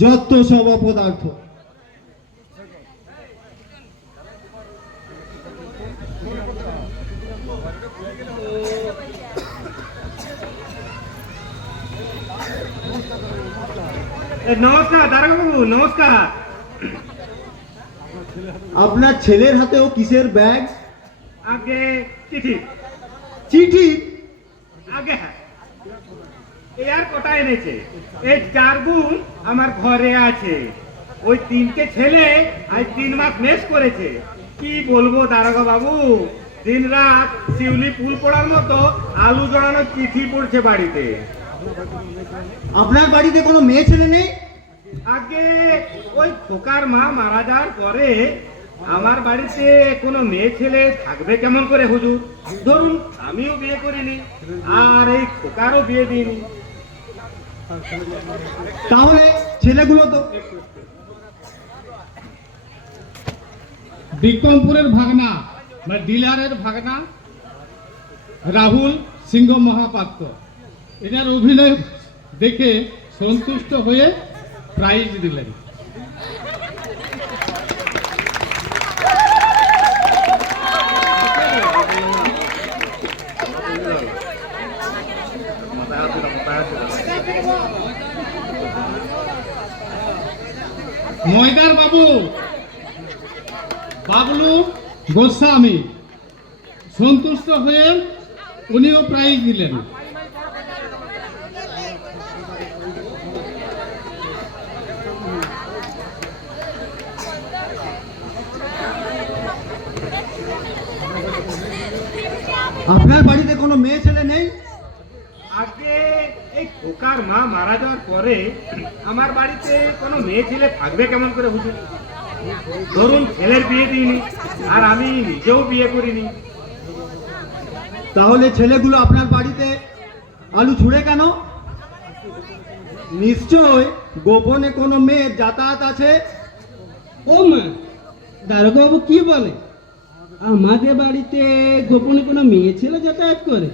যত সব অপদার্থ। নমস্কার দারোগাবাবু, নমস্কার। আপনার ছেলের হাতেও কিসের ব্যাগ? আগে চিঠি। চিঠি? আগে হ্যাঁ, এই আর কটা এনেছে? এই 4 গুণ আমার ঘরে আছে। ওই 3টে ছেলে আজ 3 মাস মেস করেছে। কি বলবো দারোগা বাবু, দিন রাত শিউলি ফুল পড়ার মতো আলু জড়ানো চিঠি পড়ছে বাড়িতে। আপনার বাড়িতে কোনো মেয়ে ছেলে নেই? আগে ওই খোকার মা মারা যাওয়ার পরে আমার বাড়িতে কোনো মেয়ে ছেলে থাকবে কেমন করে হুজুর? ধরুন আমিও বিয়ে করিনি আর এই খোকারও বিয়ে দিইনি। তাহলে ছেলেগুলো তো বিক্রমপুরের ভাগনা বা ডিলারের ভাগনা রাহুল সিংহ মহাপাত্র। এনার অভিনয় দেখে সন্তুষ্ট হয়ে প্রাইজ দিলেন। ময়দার বাবু বাবলু গোস্বামী সন্তুষ্ট হয়ে উনিও প্রাইজ দিলেন। আপনার বাড়িতে কোনো মেয়ে ছেলে নেই? আগে এই খোকার মা মারা যাওয়ার পরে আমার বাড়িতে কোনো মেয়ে ছেলে থাকবে কেমন করে হুজুর? ধরুন ছেলের বিয়ে দিইনি আর আমি নিজেও বিয়ে করিনি। তাহলে ছেলেগুলো আপনার বাড়িতে আলু ছুঁড়ে কেন? নিশ্চয় গোপনে কোনো মেয়ের যাতায়াত আছে। ও মা, দারোগা বাবু কি বলে? আমাদের বাড়িতে গোপনে কোনো মেয়ে ছেলে যাতায়াত করে?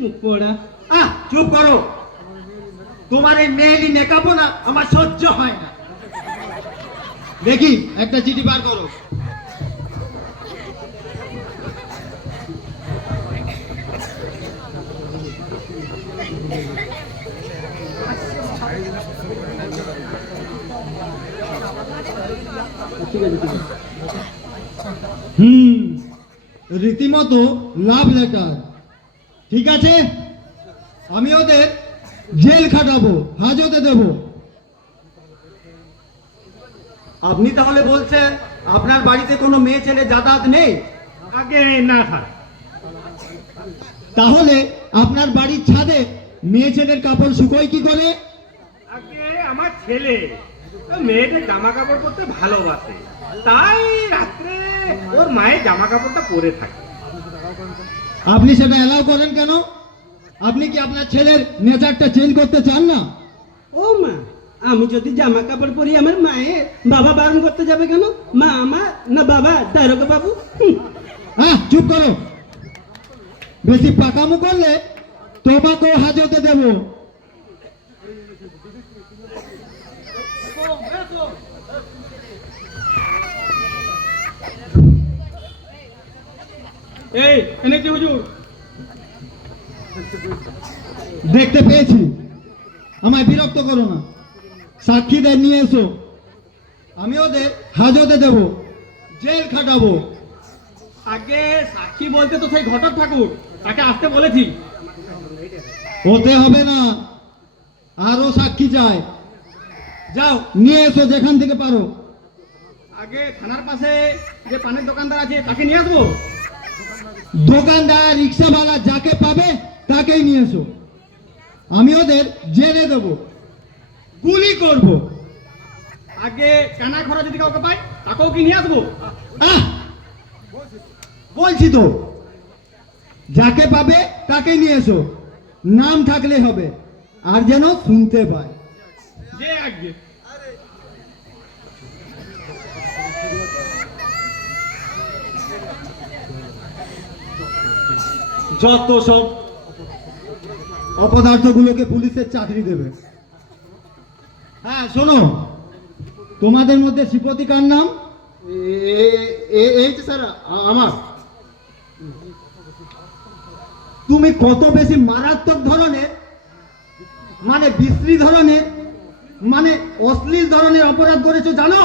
মুখ পোড়া। চুপ করো। তোমার এই মেয়েলি নেকাবো না আমার সহ্য হয় না। দেখি একটা চিঠি বার করো। রীতিমতো লাভ লেটার। ঠিক আছে, আমি ওদের জেল খাটাবো, হাজতে দেব। আপনি তাহলে বলছেন আপনার বাড়িতে কোনো মেয়ে ছেলে যাতায়াত নেই? আগে না স্যার। তাহলে আপনার বাড়ির ছাদে মেয়ে ছেলের কাপড় শুকোয় কি করে? আগে আমার ছেলে মেয়েদের জামা কাপড় পরতে ভালোবাসে, তাই রাত্রে ওর মায়ের জামা কাপড়টা পরে থাকে। আপনি সেটা অ্যালাউ করেন কেন? আপনি কি আপনার ছেলের নেচারটা চেঞ্জ করতে চান না? ও মা, আমি যদি জামা কাপড় পরি আমার মায়ের বাবা বারণ করতে যাবে কেন? মা আমার না বাবা দারোগা বাবু? হ্যাঁ, চুপ করো। বেশি পাকামো করলে তোমাকেও হাজতে দেব। এই এনেছি হুজুর। দেখতে পেয়েছি, আমায় বিরক্ত করো না। সাক্ষীদের নিয়ে এসো, আমি ওদের হাজতে দেব, জেল খাটাবো। আগে সাক্ষী বলতে তো সেই ঘটক ঠাকুর, তাকে আসতে বলেছি। হতে হবে না, আরো সাক্ষী চাই। যাও নিয়ে এসো যেখান থেকে পারো। আগে থানার পাশে যে পানের দোকানদার আছে তাকে নিয়ে আসবো। দোকানদার, রিক্সাওয়ালা যাকে পাবে তাকেই নিয়ে এসো। আমি ওদের জেলে দেব, গুলি করব। আগে কানা খরা যদি কাউকে পাই তাকেও কি নিয়ে আসবো? আহ, বলছি তো, যাকে পাবে তাকে নিয়ে এসো, নাম থাকলে হবে, আর যেন শুনতে পায়। যে আগে যত সব অপদার্থগুলোকে পুলিশের চাকরি দেবে। হ্যাঁ শোনো, তোমাদের মধ্যে শ্রীপতি কার নাম? এই যে স্যার আমার। তুমি কত বেশি মারাত্মক ধরনের, মানে বিশ্রী ধরনের, মানে অশ্লীল ধরনের অপরাধ করেছো জানো?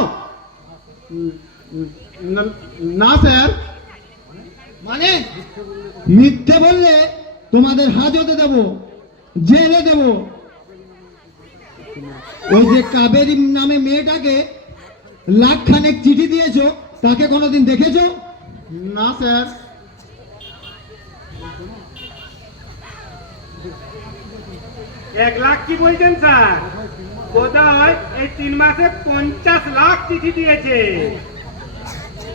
না স্যার। মানে মিথ্যে বললে তোমাদের হাজতে দেব, জেলে দেব। ওই যে কাবেরী নামে মেয়েটাকে লাখখানেক চিঠি দিয়েছো, তাকে কোনোদিন দেখেছো? না স্যার। 1 লাখ কি বলছেন স্যার? বোধহয় এই 3 মাসে 50 লাখ চিঠি দিয়েছে।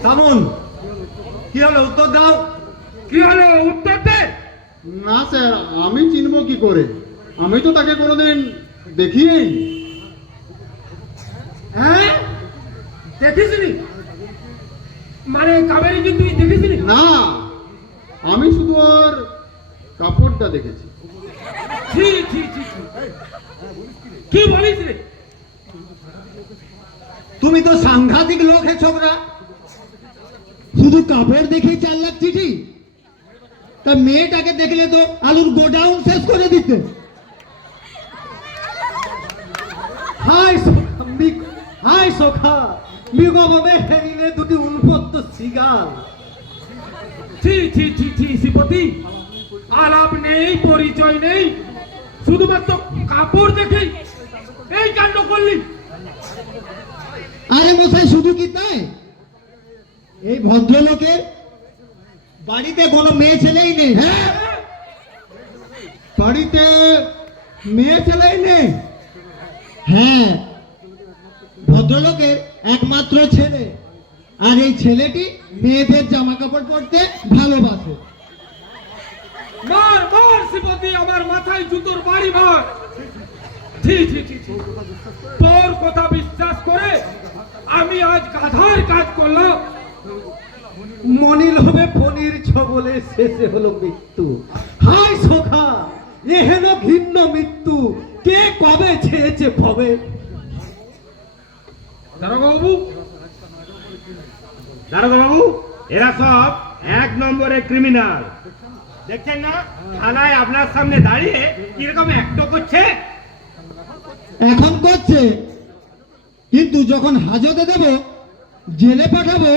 থামুন, কি হলো উত্তর দাও। কি হলো উত্তর দে। না স্যার, আমি চিনব কি করে? আমি তো তাকে কোনোদিন দেখিনি। হ্যাঁ দেখিসনি? মানে কাবেরী কিন্তু তুই দেখিসনি? না, আমি শুধু ওর কাপড়টা দেখেছি। ছি ছি ছি ছি। কি বলিস রে? তুমি তো সাংঘাতিক লোক হে ছোকরা, শুধু কাপড় দেখেই 4 লাখ চিঠি? তা মেয়েটাকে দেখলে তো আলুর গোডাউন শেষ করে দিতে। হাই হাই সখা, বিগমে হেরিলে দুটি উন্মত্ত শিগাল। ছি ছি ছি ছি শ্রীপতি, আলাপ নেই, পরিচয় নেই, শুধুমাত্র কাপড় দেখেই এই কাণ্ড করলি? আরে মশাই, শুধু কি তাই? এই ভদ্রলোকের বাড়িতে কোনো মেয়ে ছেলেই নেই। হ্যাঁ, বাড়িতে মেয়ে ছেলেই নেই। হ্যাঁ, ভদ্রলোকের একমাত্র ছেলে, আর এই ছেলেটি মেয়েদের জামা কাপড় পরতে ভালোবাসে। মার মার শ্রীপতি, আমার মাথায় জুতোর বাড়ি মার। ছি ছি ছি ছি, তোর কথা বিশ্বাস করে আমি আজ গাধার কাজ করলাম। মনিল হবে পনির ছবলে শেষে হলো মৃত্যু। হাই সখা, এ হলো ঘৃণ্য মৃত্যু, কে কবে ছেয়েছে ভবে। দারোগাবু, দারোগা বাবু, এরা সব 1 নম্বরের ক্রিমিনাল। দেখছেন না থানায় আপনার সামনে দাঁড়িয়ে কিরকম অ্যাক্ট করছে? এখন করছে, কিন্তু যখন হাজতে দেব, জেলে পাঠাবো,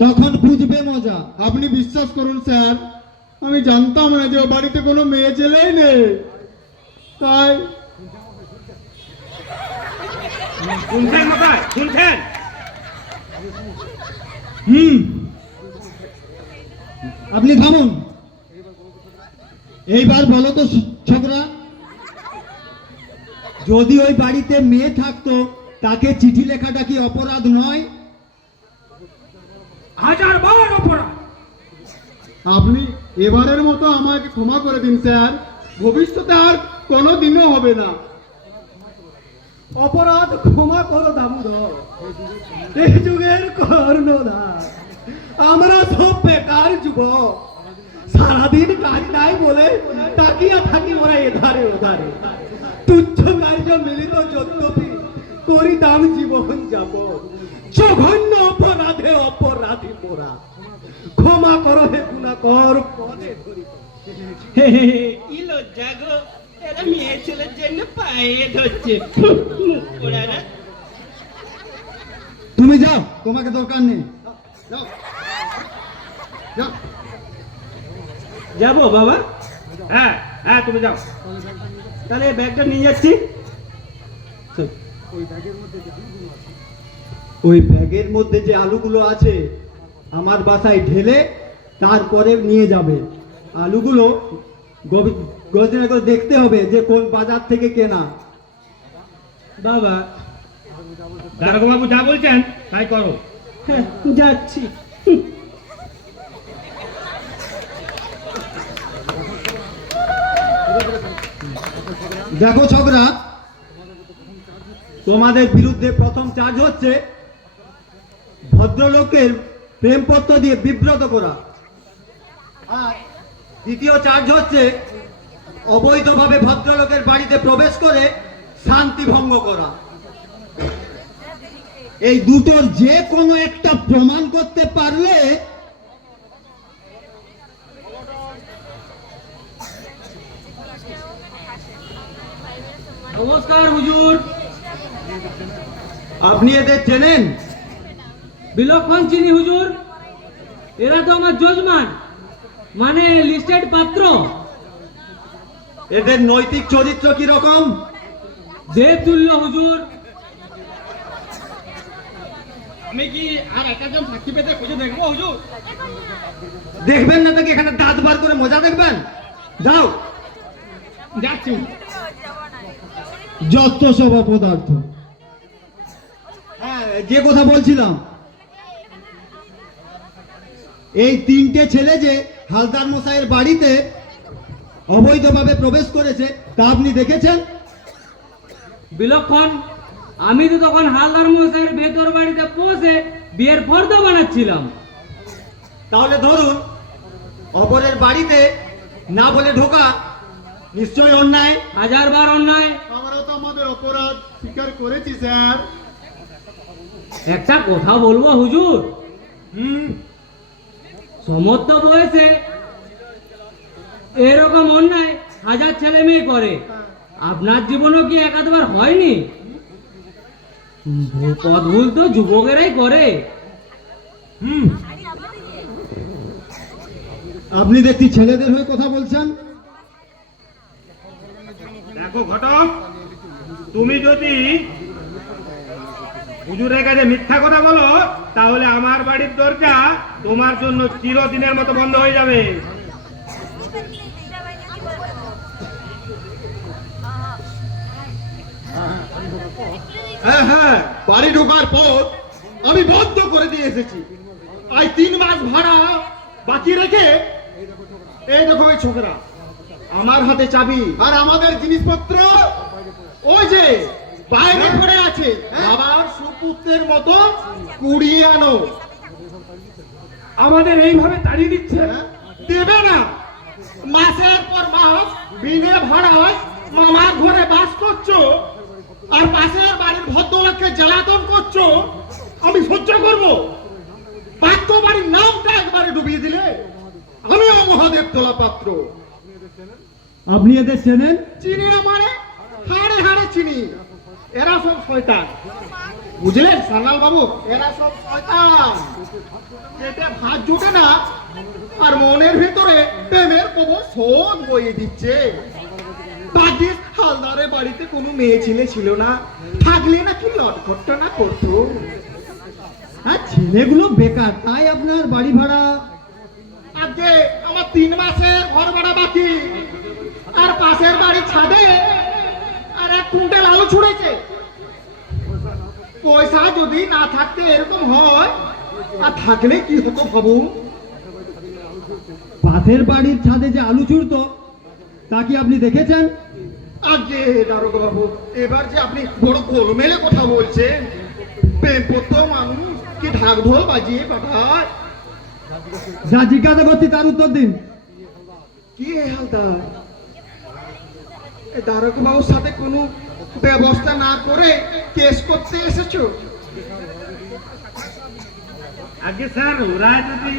তখন বুঝবে মজা। আপনি বিশ্বাস করুন স্যার, আমি জানতাম না যে ও বাড়িতে কোনো মেয়ে ছেলেই নেই, তাই শুনছেন মশাই, শুনছেন? আপনি থামুন। এইবার বলো তো ছোকরা, যদি ওই বাড়িতে মেয়ে থাকতো তাকে চিঠি লেখাটা কি অপরাধ নয়? হাজার বার অপরাধ। আপনি এবারের মতো আমাকে ক্ষমা করে দিন স্যার, ভবিষ্যতে আর কোনো দিনও হবে না। অপরাধ ক্ষমা করো দামোদর, এই যুগের কর্ণধার। আমরা সব বেকার যুবক, সারাদিন কাজ নাই বলে তাকিয়া থাকি ওরা এধারে ওধারে। তুচ্ছ কার্য মিলিত যদ্যপি করিতাম জীবন যাপন, জঘন্য অপরাধে অপরাধী মোরা। ক্ষমা করো হে গুণাকর, পদে ধরি। কি লজ্জা গো, এরা মেয়ে ছেলের জন্য পায়ে ধরছে। ওরা তুমি যাও, তোমাকে দরকার নেই। যাও, যাও। যাবো বাবা? হ্যাঁ হ্যাঁ, তুমি যাও। তাহলে ব্যাগটা নিয়ে যাচ্ছি। ওই ব্যাগের মধ্যে যে আলুগুলো আছে আমার বাসায় ঢেলে তারপরে নিয়ে যাবে। আলুগুলো গজনা করে দেখতে হবে যে কোন বাজার থেকে কেনা। বাবা, দারোগাবাবু যা বলছেন তাই করো। হ্যাঁ যাচ্ছি। দেখো ছোকরা, তোমাদের বিরুদ্ধে প্রথম চার্জ হচ্ছে ভদ্রলোকের প্রেমপত্র দিয়ে বিব্রত করা, আর দ্বিতীয় চার্জ হচ্ছে অবৈধভাবে ভদ্রলোকের বাড়িতে প্রবেশ করে শান্তি ভঙ্গ করা। এই দুটোর যে কোনো একটা প্রমাণ করতে পারলে নমস্কার হুজুর। আপনি এদের চেনেন? বিলক্ষণ চিনি হুজুর, এরা তো আমার যজমান, মানে লিস্টেড পাত্র। এদের নৈতিক চরিত্র কি রকম? দেবতুল্য হুজুর। আমি কি আর একজন সাক্ষী পেতে খুঁজে দেখবো হুজুর? দেখবেন না তাকে এখানে দাঁত বার করে মজা দেখবেন? যাও। যাচ্ছি। যত সব অপদার্থ। হ্যাঁ, যে কথা বলছিলাম, এই তিনটে ছেলে যে হালদার মশাইয়ের বাড়িতে অবৈধভাবে প্রবেশ করেছে তা আপনি দেখেছেন? বিলক্ষণ, আমি তো তখন হালদার মশাইয়ের ভেতর বাড়িতে পৌঁছে বিয়ের ফর্দ বানাচ্ছিলাম। তাহলে ধরুন, অপরের বাড়িতে না বলে ঢোকা নিশ্চয়ই অন্যায়। হাজার বার অন্যায়। আমরা তো আমাদের অপরাধ স্বীকার করেছি স্যার। একটা কথা বলবো হুজুর, সমস্ত বয়সে এরকম অন্যায় হাজার ছেলে মেয়ে করে, আপনার জীবনও কি একাধবার হয়নি? পথ ভুল তো যুবকেরাই করে। আপনি দেখছি ছেলেদের হয়ে কথা বলছেন। দেখো ঘটক, তুমি যদি হুজুরের কাছে মিথ্যা কথা বলো তাহলে আমার বাড়ির দরজা তোমার জন্য চিরদিনের মতো বন্ধ হয়ে যাবে। হ্যাঁ হ্যাঁ, বাড়ি ঢোকার পথ আমি বন্ধ করে দিয়ে এসেছি। আজ 3 মাস ভাড়া বাকি রেখে এই দেখো এই ছোকরা, আমার হাতে চাবি আর আমাদের জিনিসপত্র ওই যে বাইরে পড়ে আছে। বাবার সুপুত্রের মতো কুড়িয়ে আনো। আমাদের এইভাবে তাড়িয়ে দিচ্ছে। দেবে না। মাসের পর মাস বিনে ভাড়ায় মামার ঘরে বাস করছো আর পাশের বাড়ির ভদ্রলোককে জ্বালাতন করছো, আমি সহ্য করবো? পাত্র বাড়ির নামটা একবারে ডুবিয়ে দিলে। আমিও মহাদেব তোলা পাত্র। আপনি এদের চেনেন? চিনি না মানে? হাড়ে হাড়ে চিনি। এরা সব শয়তান, বুঝলেন সান্যাল বাবু? এরা সব শয়তান। পেটে ভাত জুটে না আর মনের ভেতরে প্রেমের কবর শোধ বইয়ে দিচ্ছে। ভাগ্যিস হালদারের বাড়িতে কোনো মেয়ে ছেলে ছিল না, থাকলে নাকি লটখটটা না করতো। আর ছেলেগুলো বেকার, তাই আপনার বাড়ি ভাড়া। আজকে আমার 3 মাসের ঘর ভাড়া বাকি, আর পাশের বাড়ির ছাদে আর 1 কুইন্টাল আলু ছুড়েছে। পয়সা যদি না থাকতে এরকম হয়, আর থাকলে কি হতো ভাবু। পাশের বাড়ির ছাদে যে আলু ছুড়তো তা কি আপনি দেখেছেন? আজকে দারোগা বাবু, এবার যে আপনি বড় গোলমেলে কথা বলছেন। প্রেমপত্র মানুষ কি ঢাক ঢোল বাজিয়ে পাঠায়? যা জিজ্ঞাসা করছি তার উত্তর দিন। কি হালদার, দারোগা বাবুর সাথে কোনো ব্যবস্থা না করে কেস করতে এসেছো? আগে স্যার, ওরা যদি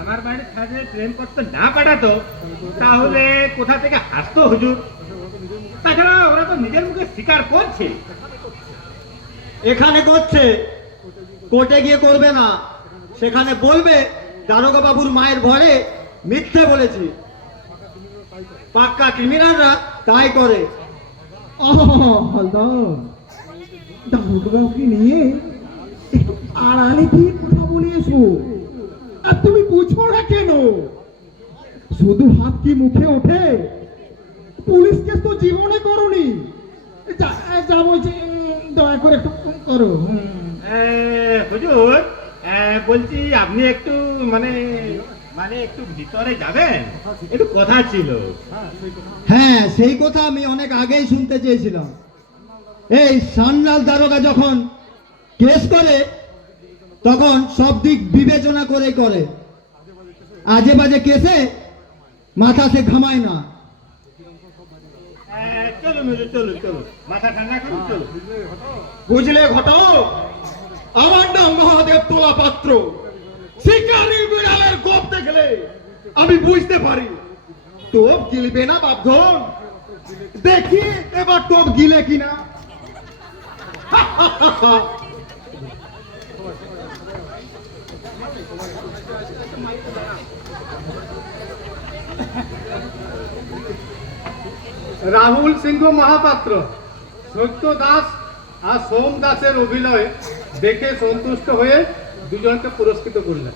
আমার বাড়ির ছাদে প্রেম করতে না পাঠাতো তাহলে কোথা থেকে আসতো হুজুর? তাছাড়া ওরা তো নিজের মুখে স্বীকার করছে। এখানে করছে, কোর্টে গিয়ে করবে না। সেখানে বলবে দারোগা বাবুর মায়ের ঘরে মিথ্যে বলেছি। পাক্কা ক্রিমিনালরা তাই করে। হালদার, দারোগা বাবুকে নিয়ে একটু আড়ালে গিয়ে কথা বলে এসো। আর তুমি বুঝো না কেন? শুধু হাত কি মুখে ওঠে? পুলিশ কেস তো জীবনে করোনি। যা বলছি দয়া করে একটু করো। হুজুর, বলছি আপনি একটু মানে একটু ভিতরে যাবেন, একটু কথা ছিল। হ্যাঁ, সেই কথা আমি অনেক আগেই শুনতে চেয়েছিলাম। এই সানলাল দারোগা যখন কেস করে তখন সব দিক বিবেচনা করে করে। আজে বাজে কেসে মাথা সে ঘামায় না। চলুন হুজুর, চলুন চলুন, মাথা ঠান্ডা করুন, চলুন। বুঝলে ঘটাও, আমার নাম মহাদেব তোলা পাত্র। শিকারি বিড়ালের গোপ দেখলে আমি বুঝতে পারি টোপ গিলবে না বাপধন। দেখি এবার টোপ গিলে কিনা। রাহুল সিংহ মহাপাত্র, সত্য দাস আর সোম দাসের অভিনয় দেখে সন্তুষ্ট হয়ে দুজনকে পুরস্কৃত করলেন।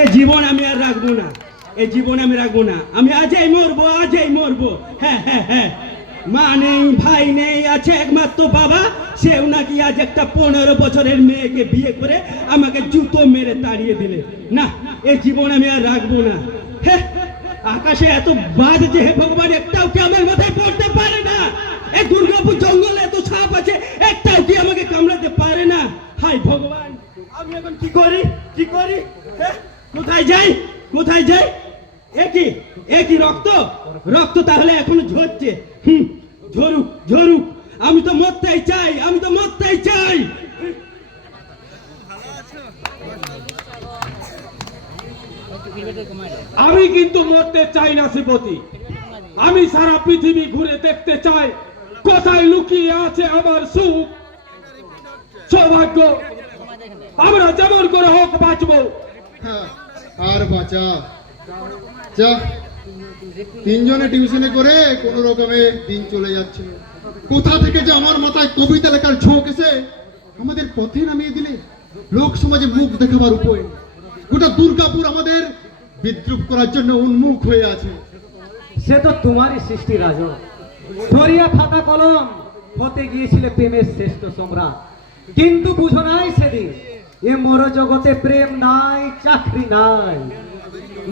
এ জীবন আমি আর রাখবো না, এ জীবন আমি রাখবো না। আমি আজই মরবো, আজই মরবো। হ্যাঁ হ্যাঁ হ্যাঁ, মা নেই, ভাই নেই, আছে একমাত্র বাবা। সেও নাকি আজ একটা 15 বছরের মেয়েকে বিয়ে করে আমাকে জুতো মেরে তাড়িয়ে দিলে। না, এ জীবন আমি আর রাখবো না। হ্যাঁ, আকাশে এত বাজ যে হে ভগবান, একটাও কি আমার মাথায় পড়তে পারে না? এই দুর্গাপুর জঙ্গলে এত সাপ আছে, একটাও কি আমাকে কামড়াতে পারে না? হায় ভগবান, আমি এখন কি করি, কি করি? হ্যাঁ, কোথায় যাই, কোথায় যাই? একই রক্ত, রক্ত তাহলে এখনো ঝরছে। ঝরুক ঝরুক, আমি তো মরতেই চাই, আমি তো মরতেই চাই। আমি কিন্তু মরতে চাই না শ্রীপতি। আমি সারা পৃথিবী ঘুরে দেখতে চাই কোথায় লুকিয়ে আছে আমার সুখ, সৌভাগ্য। আমরা যেমন করে হোক বাঁচবো। হ্যাঁ, আর বাঁচা যা। 3 জনে টিউশনে করে কোন রকমে দিন চলে যাচ্ছে। কোথা থেকে যে আমার মাথায় কবিতা লেখার ঝোঁক এসে আমাদের পথে নামিয়ে দিলে। লোক সমাজে মুখ দেখাবার উপায়, গোটা দুর্গাপুর আমাদের বিদ্রুপ করার জন্য উন্মুখ হয়ে আছে। সে তো তোমারই সৃষ্টি রাজন। ধরিয়া খাতা কলম হতে গিয়েছিলে প্রেমের শ্রেষ্ঠ সম্রাট, কিন্তু বুঝো নাই সেদিন এ মর জগতে প্রেম নাই, চাকরি নাই,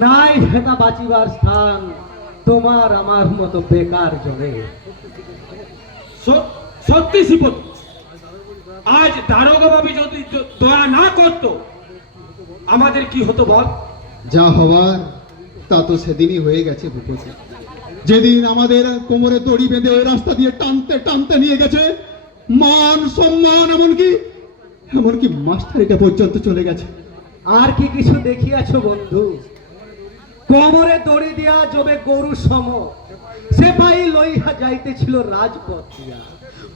নাই ভেতা বাঁচিবার স্থান তোমার আমার মতো বেকার জনে। সত্যি শ্রীপতি, আজ দারোগা বাবু যদি দয়া না করতো আমাদের কি হতো বল? যা হওয়ার তা তো সেদিনই হয়ে গেছে ভূপতি। যেদিন আমাদের কোমরে দড়ি বেঁধে ওই রাস্তা দিয়ে টানতে টানতে নিয়ে গেছে, মান সম্মান এমনকি মাস্টারিটা পর্যন্ত চলে গেছে। আর কি কিছু দেখিয়াছ বন্ধু? কোমরে দড়ি দিয়া যবে গরু সম সেপাই লইয়া যাইতেছিল রাজপথ দিয়া,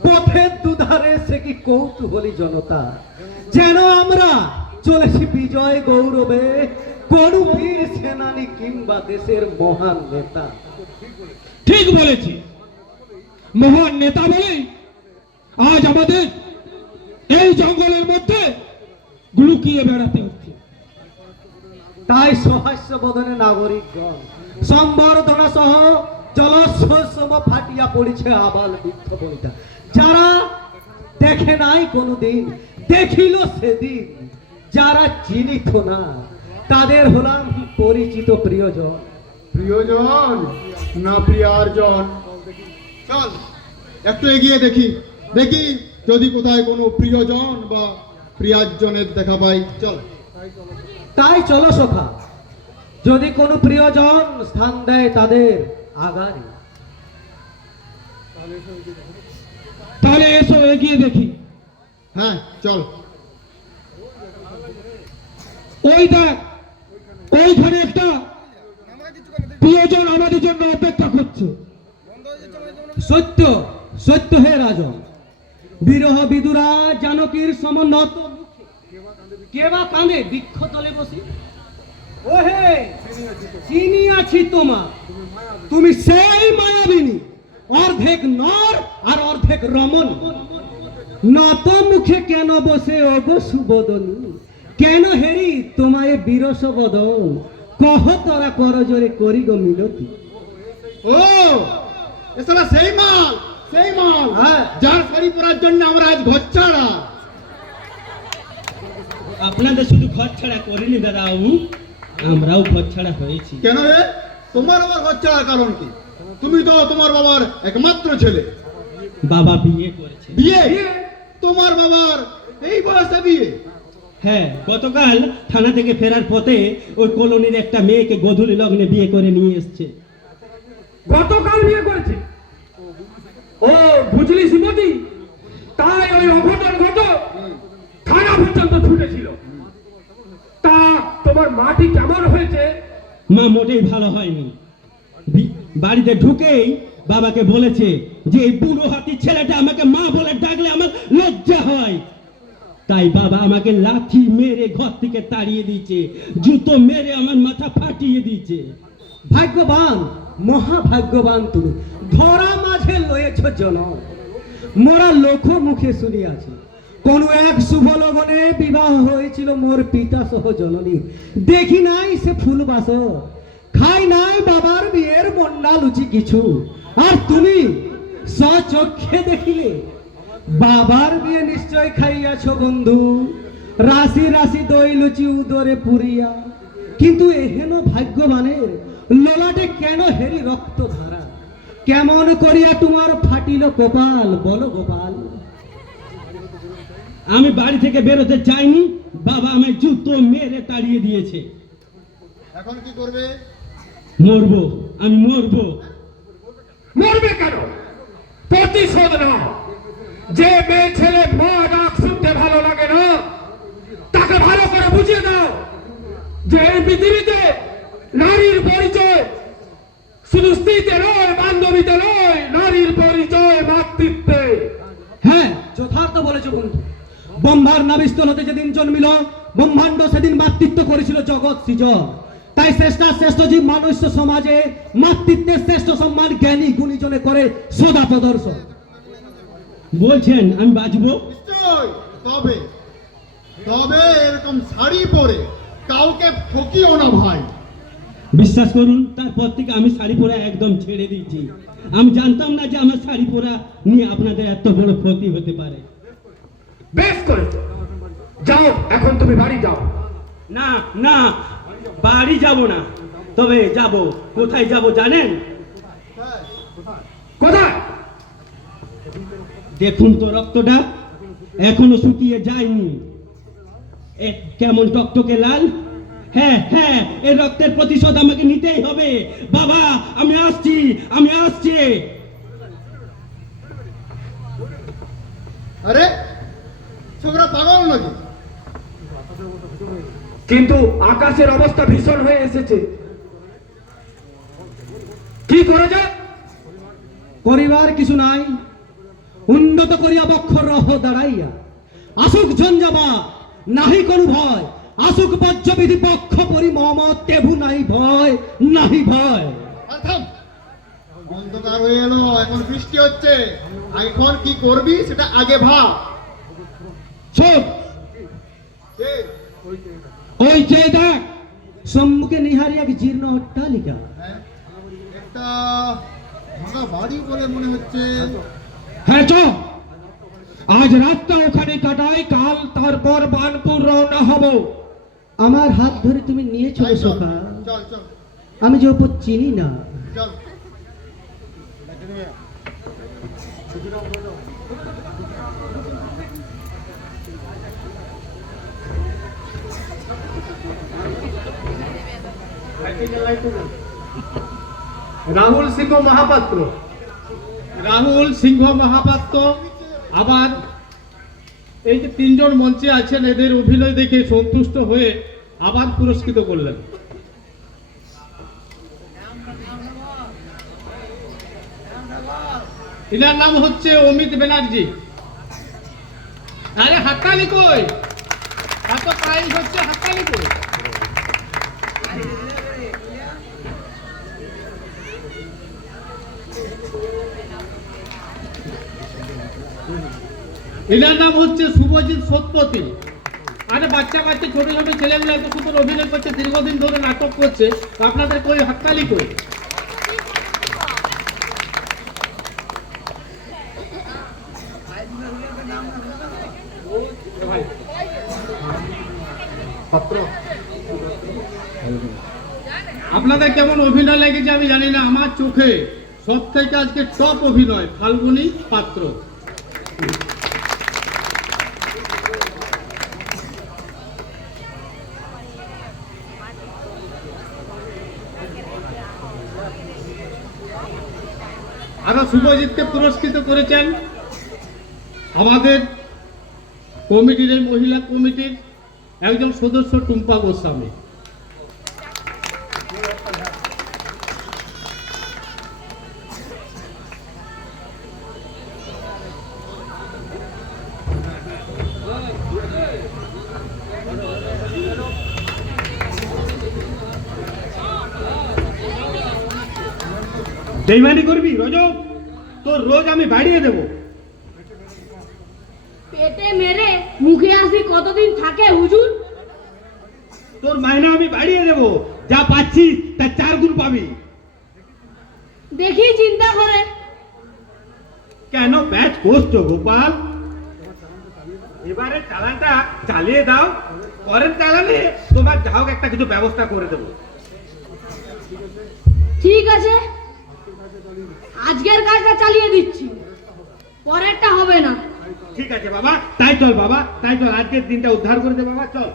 পথের দুধারে সে কি কৌতূহলী জনতা, যেন আমরা চলেছি বিজয় গৌরবে, কোন বীর সেনানী কিংবা দেশের মহান নেতা। ঠিক বলেছি, মহান নেতা বলেই আজ আমাদের এই জঙ্গলের মধ্যে লুকিয়ে বেড়াতে হচ্ছে। তাই সহাস্য বদনে নাগরিকগণ সম্বর্ধনা সহ জলসম ফাটিয়া পড়েছে আবাল বৃদ্ধ বনিতা, যারা দেখে নাই কোনোদিন দেখিল সেদিন, যারা চিনিত না তাদের হলাম পরিচিত প্রিয়জন। প্রিয়জন না প্রিয়ার্জন? চল একটু এগিয়ে দেখি যদি কোথায় কোনো প্রিয়জন বা প্রিয়াজনের দেখা পাই। চল। তাই চলো সখা, যদি কোনো প্রিয়জন স্থান দেয় তাদের আগারে। তাহলে এসো এগিয়ে দেখি। হ্যাঁ চল। ওই দেখ, ওইখানে একটা প্রিয়জন আমাদের জন্য অপেক্ষা করছে। সত্য সত্য হে রাজন, বিরহ বিদুরা জানকীর সমনত মুখে কেবা কাঁদে বৃক্ষ তলে বসি। ওহে চিনিয়াছি তোমার, তুমি সেই মায়াবিনী, অর্ধেক নর আর অর্ধেক রমণ। নত মুখে কেন বসে অগো সুবদনী, কেন হেরি তোমায় বিরস বদন, কহ তোরা করজোরে করি গো মিনতি। ও এছাড়া সেই মাল হ্যাঁ, যার শাড়ি পরার জন্য আমরা আজ ঘর ছাড়া। আপনাদের শুধু ঘর ছাড়া করিনি দাদা বাবু, আমরাও ঘর ছাড়া হয়েছি। কেন রে? তোমার আবার ঘর ছাড়ার কারণ কি? তুমি তো তোমার বাবার একমাত্র ছেলে। বাবা বিয়ে করেছে। বিয়ে? তোমার বাবার এই বয়সে বিয়ে? হ্যাঁ, গতকাল থানা থেকে ফেরার পথে ওই কলোনির একটা মেয়েকে গোধূলি লগ্নে বিয়ে করে নিয়ে এসছে। গতকাল বিয়ে করেছে? ও বুঝলি শ্রীমতী, তাই ওই অঘটন ঘটক থানা পর্যন্ত ছুটেছিল। তা তোমার মাটি কেমন হয়েছে? মা মোটেই ভালো হয়নি। বাড়িতে ঢুকেই বাবাকে বলেছে যে এই বুড়ো হাতির ছেলেটা আমাকে মা বলে ডাকলে আমার লজ্জা হয়। তাই বাবা আমাকে লাঠি মেরে ঘর থেকে তাড়িয়ে দিয়েছে, জুতো মেরে আমার মাথা ফাটিয়ে দিয়েছে। ভাগ্যবান, মহাভাগ্যবান তুমি, ধরা মাঝে লয়েছ জনম। মোরা লোক মুখে শুনিয়াছি কোন এক শুভ লগনে বিবাহ হয়েছিল মোর পিতা সহ জননী। দেখি নাই সে ফুলবাস, খাই নাই বাবার বিয়ের বন্যা লুচি কিছু। আর তুমি স্বচক্ষে দেখিলে বাবার বিয়ে নিশ্চয় খাইয়াছ বন্ধু, রাশি রাশি দই লুচি উদরে পুরিয়া। কিন্তু এহেন ভাগ্যবানের লোলাটে কেন হেরি রক্ত ধারা, কেমন করিয়া তোমার ফাটিল কপাল বলো গোপাল। আমি বাড়ি থেকে বেরোতে চাইনি, বাবা আমায় জুতো মেরে তাড়িয়ে দিয়েছে। এখন কি করবে? মরবো, আমি মরবো। মরবে কেন? প্রতিশোধ না। যে মেয়ে ছেলে মা ডাক শুনতে ভালো লাগে না, তাকে ভালো করে বুঝিয়ে দাও যে এই পৃথিবীতে নারীর পরিচয় শুধু স্ত্রীতে নয়, বান্ধবীতে নয়, নারীর পরিচয় মাতৃত্বে। হ্যাঁ, যথার্থ বলেছ বন্ধু। ব্রহ্মার নাভিস্থল হতে যেদিন জন্মিল ব্রহ্মাণ্ড, সেদিন মাতৃত্ব করেছিল জগৎ সৃজন। তাই শ্রেষ্ঠ জীব মনুষ্য সমাজে মাতৃত্বের শ্রেষ্ঠ সম্মান জ্ঞানী গুণীজনে করে সদা প্রদর্শন। বলছেন আমি বাঁচবো? নিশ্চয়। তবে তবে এরকম শাড়ি পরে কাউকে ঠকিও না ভাই। বিশ্বাস করুন, তারপর থেকে আমি শাড়ি পরা একদম ছেড়ে দিয়েছি। আমি জানতাম না যে আমার শাড়ি পরা নিয়ে আপনাদের এত বড় ক্ষতি হতে পারে। বেশ করেছো, যাও এখন তুমি বাড়ি যাও। না না, বাড়ি যাব না। তবে যাব, কোথায় যাব জানেন? কোথায়? দেখুন তো রক্তটা। এখনো শুকিয়ে যায়নি। এ কেমন টকটকে লাল। হ্যাঁ হ্যাঁ, এই রক্তের প্রতিশোধ আমাকে নিতেই হবে। বাবা আমি আসছি, আমি আসছি। আরে ছোকরা পাগল নাকি? কিন্তু আকাশের অবস্থা ভীষণ হয়ে এসেছে, কি করা যায়? করিবার কিছু নাই, উন্নত করিয়া বক্ষ রহ দাঁড়াইয়া আসুক ঝঞ্ঝাবা, নাহি কোনো ভয়, আসুক বজ্রবিধি পক্ষ পরি মম তেভু নাই ভয়, নাহি ভয়। আর থাম, অন্ধকার হয়ে এলো, এখন বৃষ্টি হচ্ছে, এখন কি করবি সেটা আগে ভাব। শোন, কে? ওই চেয়ে দেখ, সম্মুখে নিহারি এক জীর্ণ অট্টালিকা। হ্যাঁ, একটা ভাঙা বাড়ি বলে মনে হচ্ছে। হ্যাঁ চ, আজ রাতটা ওখানে কাটাই, কাল তারপর বানপুর রওনা হব। আমার হাত ধরে তুমি নিয়ে চলো আয় চল, সখা, চল চল আমি যে ওপর চিনি না। চল। রাহুল সিংহ মহাপাত্র, রাহুল সিংহ মহাপাত্র আবার এই যে তিনজন মঞ্চে আছেন, এদের অভিনয় দেখে সন্তুষ্ট হয়ে আবার পুরস্কৃত করলেন। এনার নাম হচ্ছে অমিত ব্যানার্জি। আরে হাততালি কই? এত প্রাইজ হচ্ছে, হাততালি কই? এনার নাম হচ্ছে শুভজিৎ সৎপতি। আরে বাচ্চা বাচ্চা ছোট ছোট ছেলেগুলো এত সুন্দর অভিনয় করছে, দীর্ঘদিন ধরে নাটক করছে, আপনাদের কই হাততালি কই? আপনাদের কেমন অভিনয় লেগেছে আমি জানি না, আমার চোখে সব থেকে আজকে টপ অভিনয় ফাল্গুনী পাত্র। আরো শুভজিৎকে পুরস্কৃত করেছেন আমাদের কমিটির, এই মহিলা কমিটির একজন সদস্য টুম্পা গোস্বামী। বেইমানি করবি রজব, তোর রোজ আমি বাড়িয়ে দেব। পেটে মেরে মুখে আসি কতদিন থাকে হুজুর? তোর মাইনা আমি বাড়িয়ে দেব, যা পাচ্ছিস তার 4 গুণ পাবি। দেখি চিন্তা করে। কেন প্যাচ করছো গোপাল? এবারে চালানটা চালিয়ে দাও, পরের চালানে তোমার যা হোক একটা কিছু ব্যবস্থা করে দেবো। ঠিক আছে, আজকের কাজটা চালিয়ে দিচ্ছি, পরেরটা হবে না। ঠিক আছে বাবা, তাই চল বাবা, তাই চল, আজকের দিনটা উদ্ধার করে দে বাবা, চল।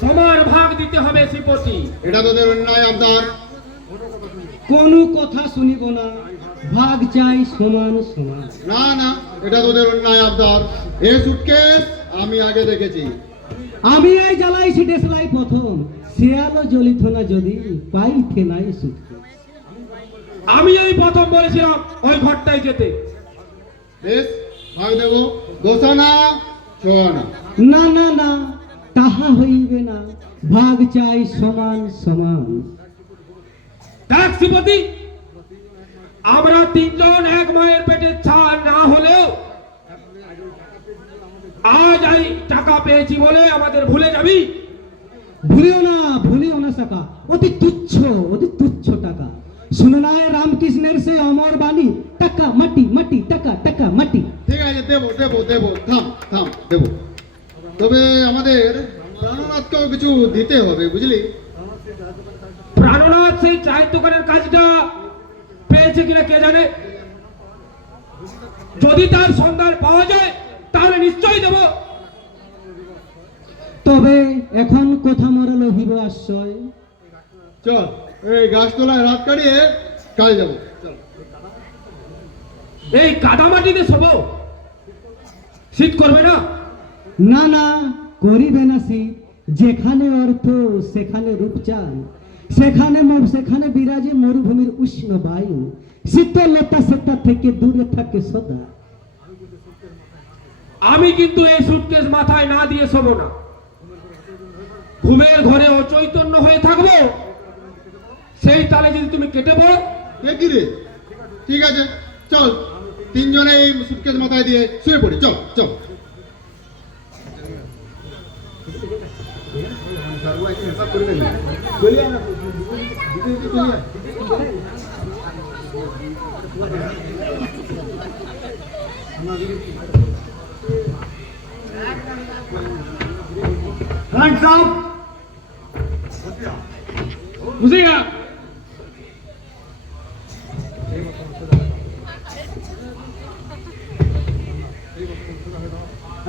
সমান ভাগ দিতে হবে শ্রীপতি। এটা তোদের অন্যায় আবদার। কোনো কথা শুনিব না, ভাগ চাই সমান সমান। না না, এটা তোদের অন্যায় আবদার। এ সুটকেস আমি আগে দেখেছি। আমি এই জ্বালাইছি দেশলাই প্রথম, শেয়ালও জ্বলিত না যদি পাইতে নাই সুটকে। আমি এই প্রথম বলেছিলাম ওই ঘরটায় যেতে। বেশ, ভাগ দেবো, দোষানা ছোয়ানা। না না না, তাহা হইবে না, ভাগ চাই সমান সমান। দেখ শ্রীপতি, আমরা তিনজন এক মায়ের পেটে ছাড় না হলেও আজ এই টাকা পেয়েছি বলে আমাদের ভুলে যাবি? ভুলিও না, ভুলিও না সাকা, অতি তুচ্ছ, অতি তুচ্ছ টাকা। শুননায় রামকৃষ্ণের সেই অমর বাণী, টাকা মাটি মাটি টাকা টাকা মাটি। ঠিক আছে, দেবো দেবো দেবো, থাম থাম, দেবো। তবে আমাদের প্রাণনাথকেও কিছু দিতে হবে, বুঝলি? প্রাণনাথ সেই চায়ের দোকানের কাজটা পেয়েছে কিনা কে জানে। যদি তার সন্ধান পাওয়া যায় তাহলে নিশ্চয়ই দেব। তবে এখন কথা মরল হিব আশ্রয়। চল এই গাছতলায় রাত কাটিয়ে কাল যাবো, চল। এই কাদামাটিতে শোবো, শীত করবে না? না না, করিবে না শীত। যেখানে অর্থ সেখানে রূপচান, সেখানে বিরাজে মরুভূমির উষ্ণ বায়ু। শীতলতা সেটা থেকে দূরে থাকে সদা। আমি কিন্তু এই সুটকেস মাথায় না দিয়ে শোবো না। ঘুমের ঘরে অচৈতন্য হয়ে থাকবো, সেই তালে যদি তুমি কেটে পড়ো। এ কি রে? ঠিক আছে, চল তিনজনে এই সুটকেস মাথায় দিয়ে শুয়ে পড়ি, চল চল। বুঝিগা?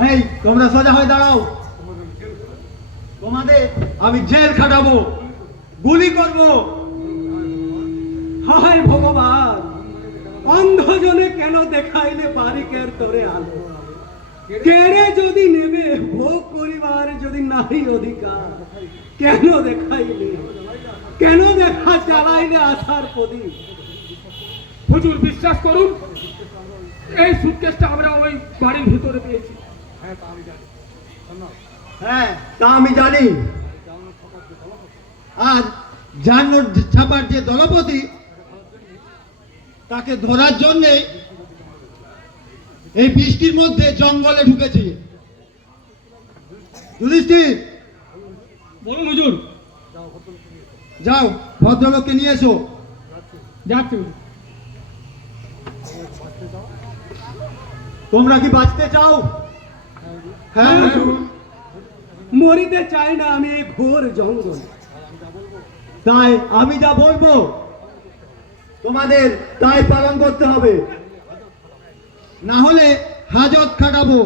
এই তোমরা সোজা হয়ে দাঁড়াও। তোমাদের আমি জেল খাটাবো, গুলি করব। হায় ভগবান, অন্ধজনে কেন দেখাইলে বারিকের তোরে আলো? কেড়ে যদি নেবে ভোগ করিবার যদি নাহি অধিকার, কেন দেখাইলে, কেন দেখা চালাইলে আশার প্রদীপ? হুজুর বিশ্বাস করুন, এই সুটকেসটা আমরা ওই বাড়ির ভিতরে পেয়েছি। হ্যাঁ, তা আমি জানি। আর যার নোট ছাপার যে দলপতি, তাকে ধরার জন্য এই বৃষ্টির মধ্যে জঙ্গলে ঢুকেছি। যুধিষ্ঠির, বলুন হুজুর। যাও ভদ্রলোককে নিয়ে এসো। যাচ্ছি। তোমরা কি বাঁচতে চাও? হ্যাঁ, মরিতে চাই না আমি এই ঘোর জঙ্গল। তাই আমি যা বলবো তোমাদের তাই পালন করতে হবে, না হলে হাজত খাটাবো,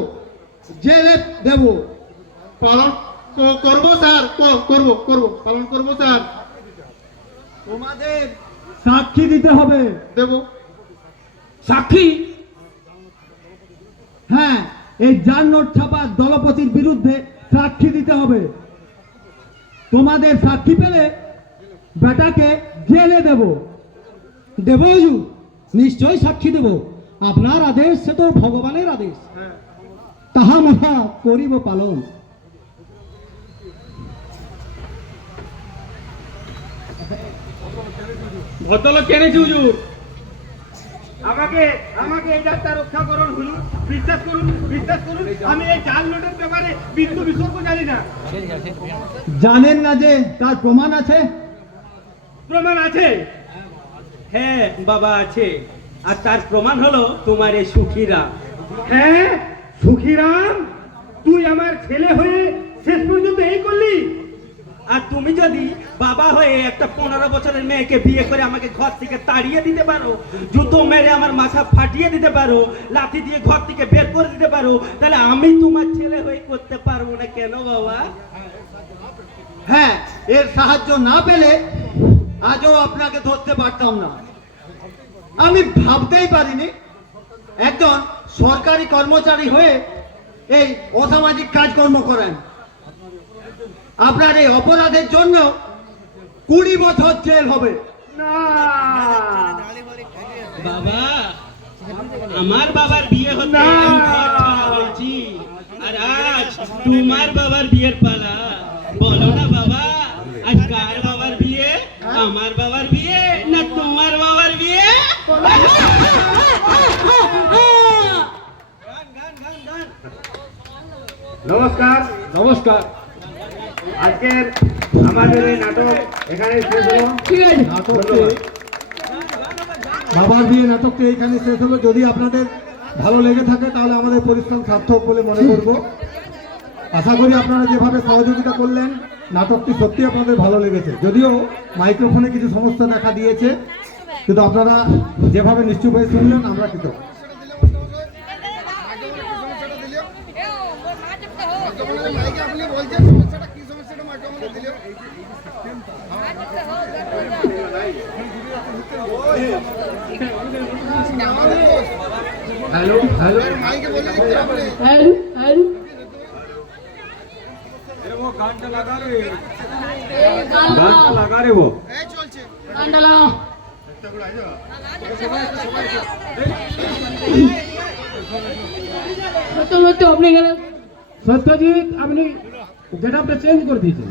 জেলে দেব। পালন করবো স্যার, করবো করবো, পালন করবো স্যার। তোমাদের সাক্ষী দিতে হবে। দেবো। সাক্ষী? হ্যাঁ, এই জাল নোট ছাপার দলপতির বিরুদ্ধে সাক্ষী দিতে হবে। তোমাদের সাক্ষী পেলে বেটাকে জেলে দেব। দেব হুজুর, নিশ্চয় সাক্ষী দেব। আপনার আদেশ সে তো ভগবানের আদেশ, তাহা মহা করিব পালন। ভদ্রলোক কেনেছি হুজুর। আমাকে আমাকে এই যাত্রা রক্ষা করুন হুজুর, বিশ্বাস করুন বিশ্বাস করুন, আমি এই জাল নোটের ব্যাপারে বিন্দু বিসর্গ জানি না। জানেন না যে তার প্রমাণ আছে? প্রমাণ আছে? হ্যাঁ বাবা আছে, আর তার প্রমাণ হলো তোমার এই সুখীরা। হ্যাঁ, সুখীরাম, তুই আমার ছেলে হয়ে শেষ পর্যন্ত এই করলি? আর তুমি যদি বাবা হয়ে একটা 15 বছরের মেয়েকে বিয়ে করে আমাকে ঘর থেকে তাড়িয়ে দিতে পারো, জুতো মেরে আমার মাথা ফাটিয়ে দিতে পারো, লাঠি দিয়ে ঘর থেকে বের করে দিতে পারো, তাহলে আমি তোমার ছেলে হয়ে করতে পারবো না কেন বাবা? হ্যাঁ, এর সাহায্য না পেলে আজও আপনাকে ধরতে পারতাম না। আমি ভাবতেই পারিনি একজন সরকারি কর্মচারী হয়ে এই অসামাজিক কাজকর্ম করেন। আপনার এই অপরাধের জন্য 20 বছর জেল হবে। না, বাবা, আমার বাবার বিয়ে হতে আমি ঘর ছাড়া হয়েছি, আর আজ তোমার বাবার বিয়ের পালা। বলো না বাবা, আজ কার বাবার বিয়ে? আমার বাবার বিয়ে না তোমার বাবার বিয়ে? নমস্কার নমস্কার। আজকের আমাদের এই নাটক এখানে শেষ হলো। নাটককে বাবার বিয়ে নাটকটি এইখানে শেষ হলো। যদি আপনাদের ভালো লেগে থাকে তাহলে আমাদের পরিশ্রম সার্থক বলে মনে করব। আশা করি আপনারা যেভাবে সহযোগিতা করলেন নাটকটি সত্যি আপনাদের ভালো লেগেছে। যদিও মাইক্রোফোনে কিছু সমস্যা দেখা দিয়েছে, কিন্তু আপনারা যেভাবে নিশ্চুপ হয়ে শুনলেন আমরা কৃতজ্ঞ। হ্যালো হ্যালো গানটা লাগা রে वो আপনি গেলেন সত্যজিৎ আপনি গেট আপটা চেঞ্জ করে দিয়েছেন।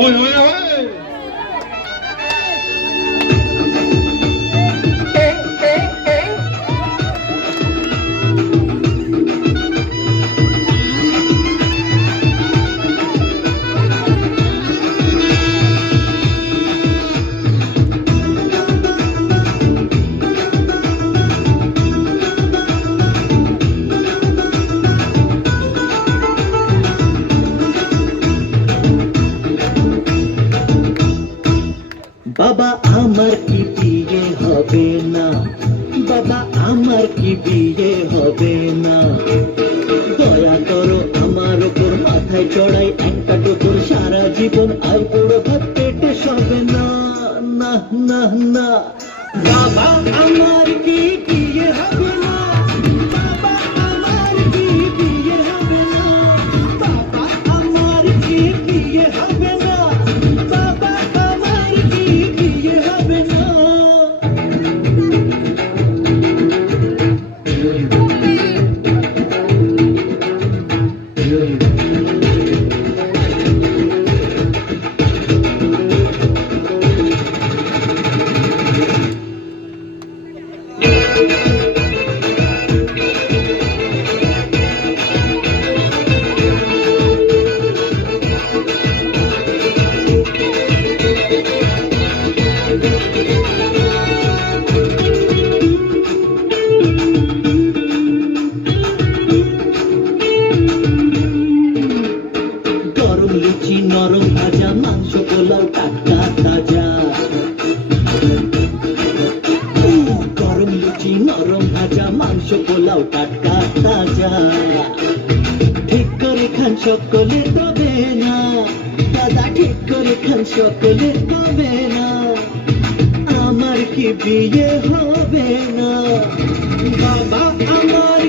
ওই ওই ওই বাবা আমার কি বিয়ে হবে না, বাবা আমার কি বিয়ে হবে না, দয়া করো আমার উপর, মাথায় চড়াই একটা টুকুর, সারা জীবন আর বুড়ো ভাত পেটে সবে না, না না না। বাবা আমার কি বিয়ে হবে না, বাবা আমার কি বিয়ে হবে না, বাবা আমার কি বিয়ে হবে না, বাবা আমার কি বিয়ে হবে না। গরম লুচি নরম ভাজা, মাংস পোলাও টাটকা তাজা, গরম লুচি নরম ভাজা, মাংস পোলাও টাটকা তাজা, ঠিক করে খান সকলে তবে না, দাদা ঠিক করে খান সকলে তবে না, আমার কি বিয়ে হবে না, বাবা আমার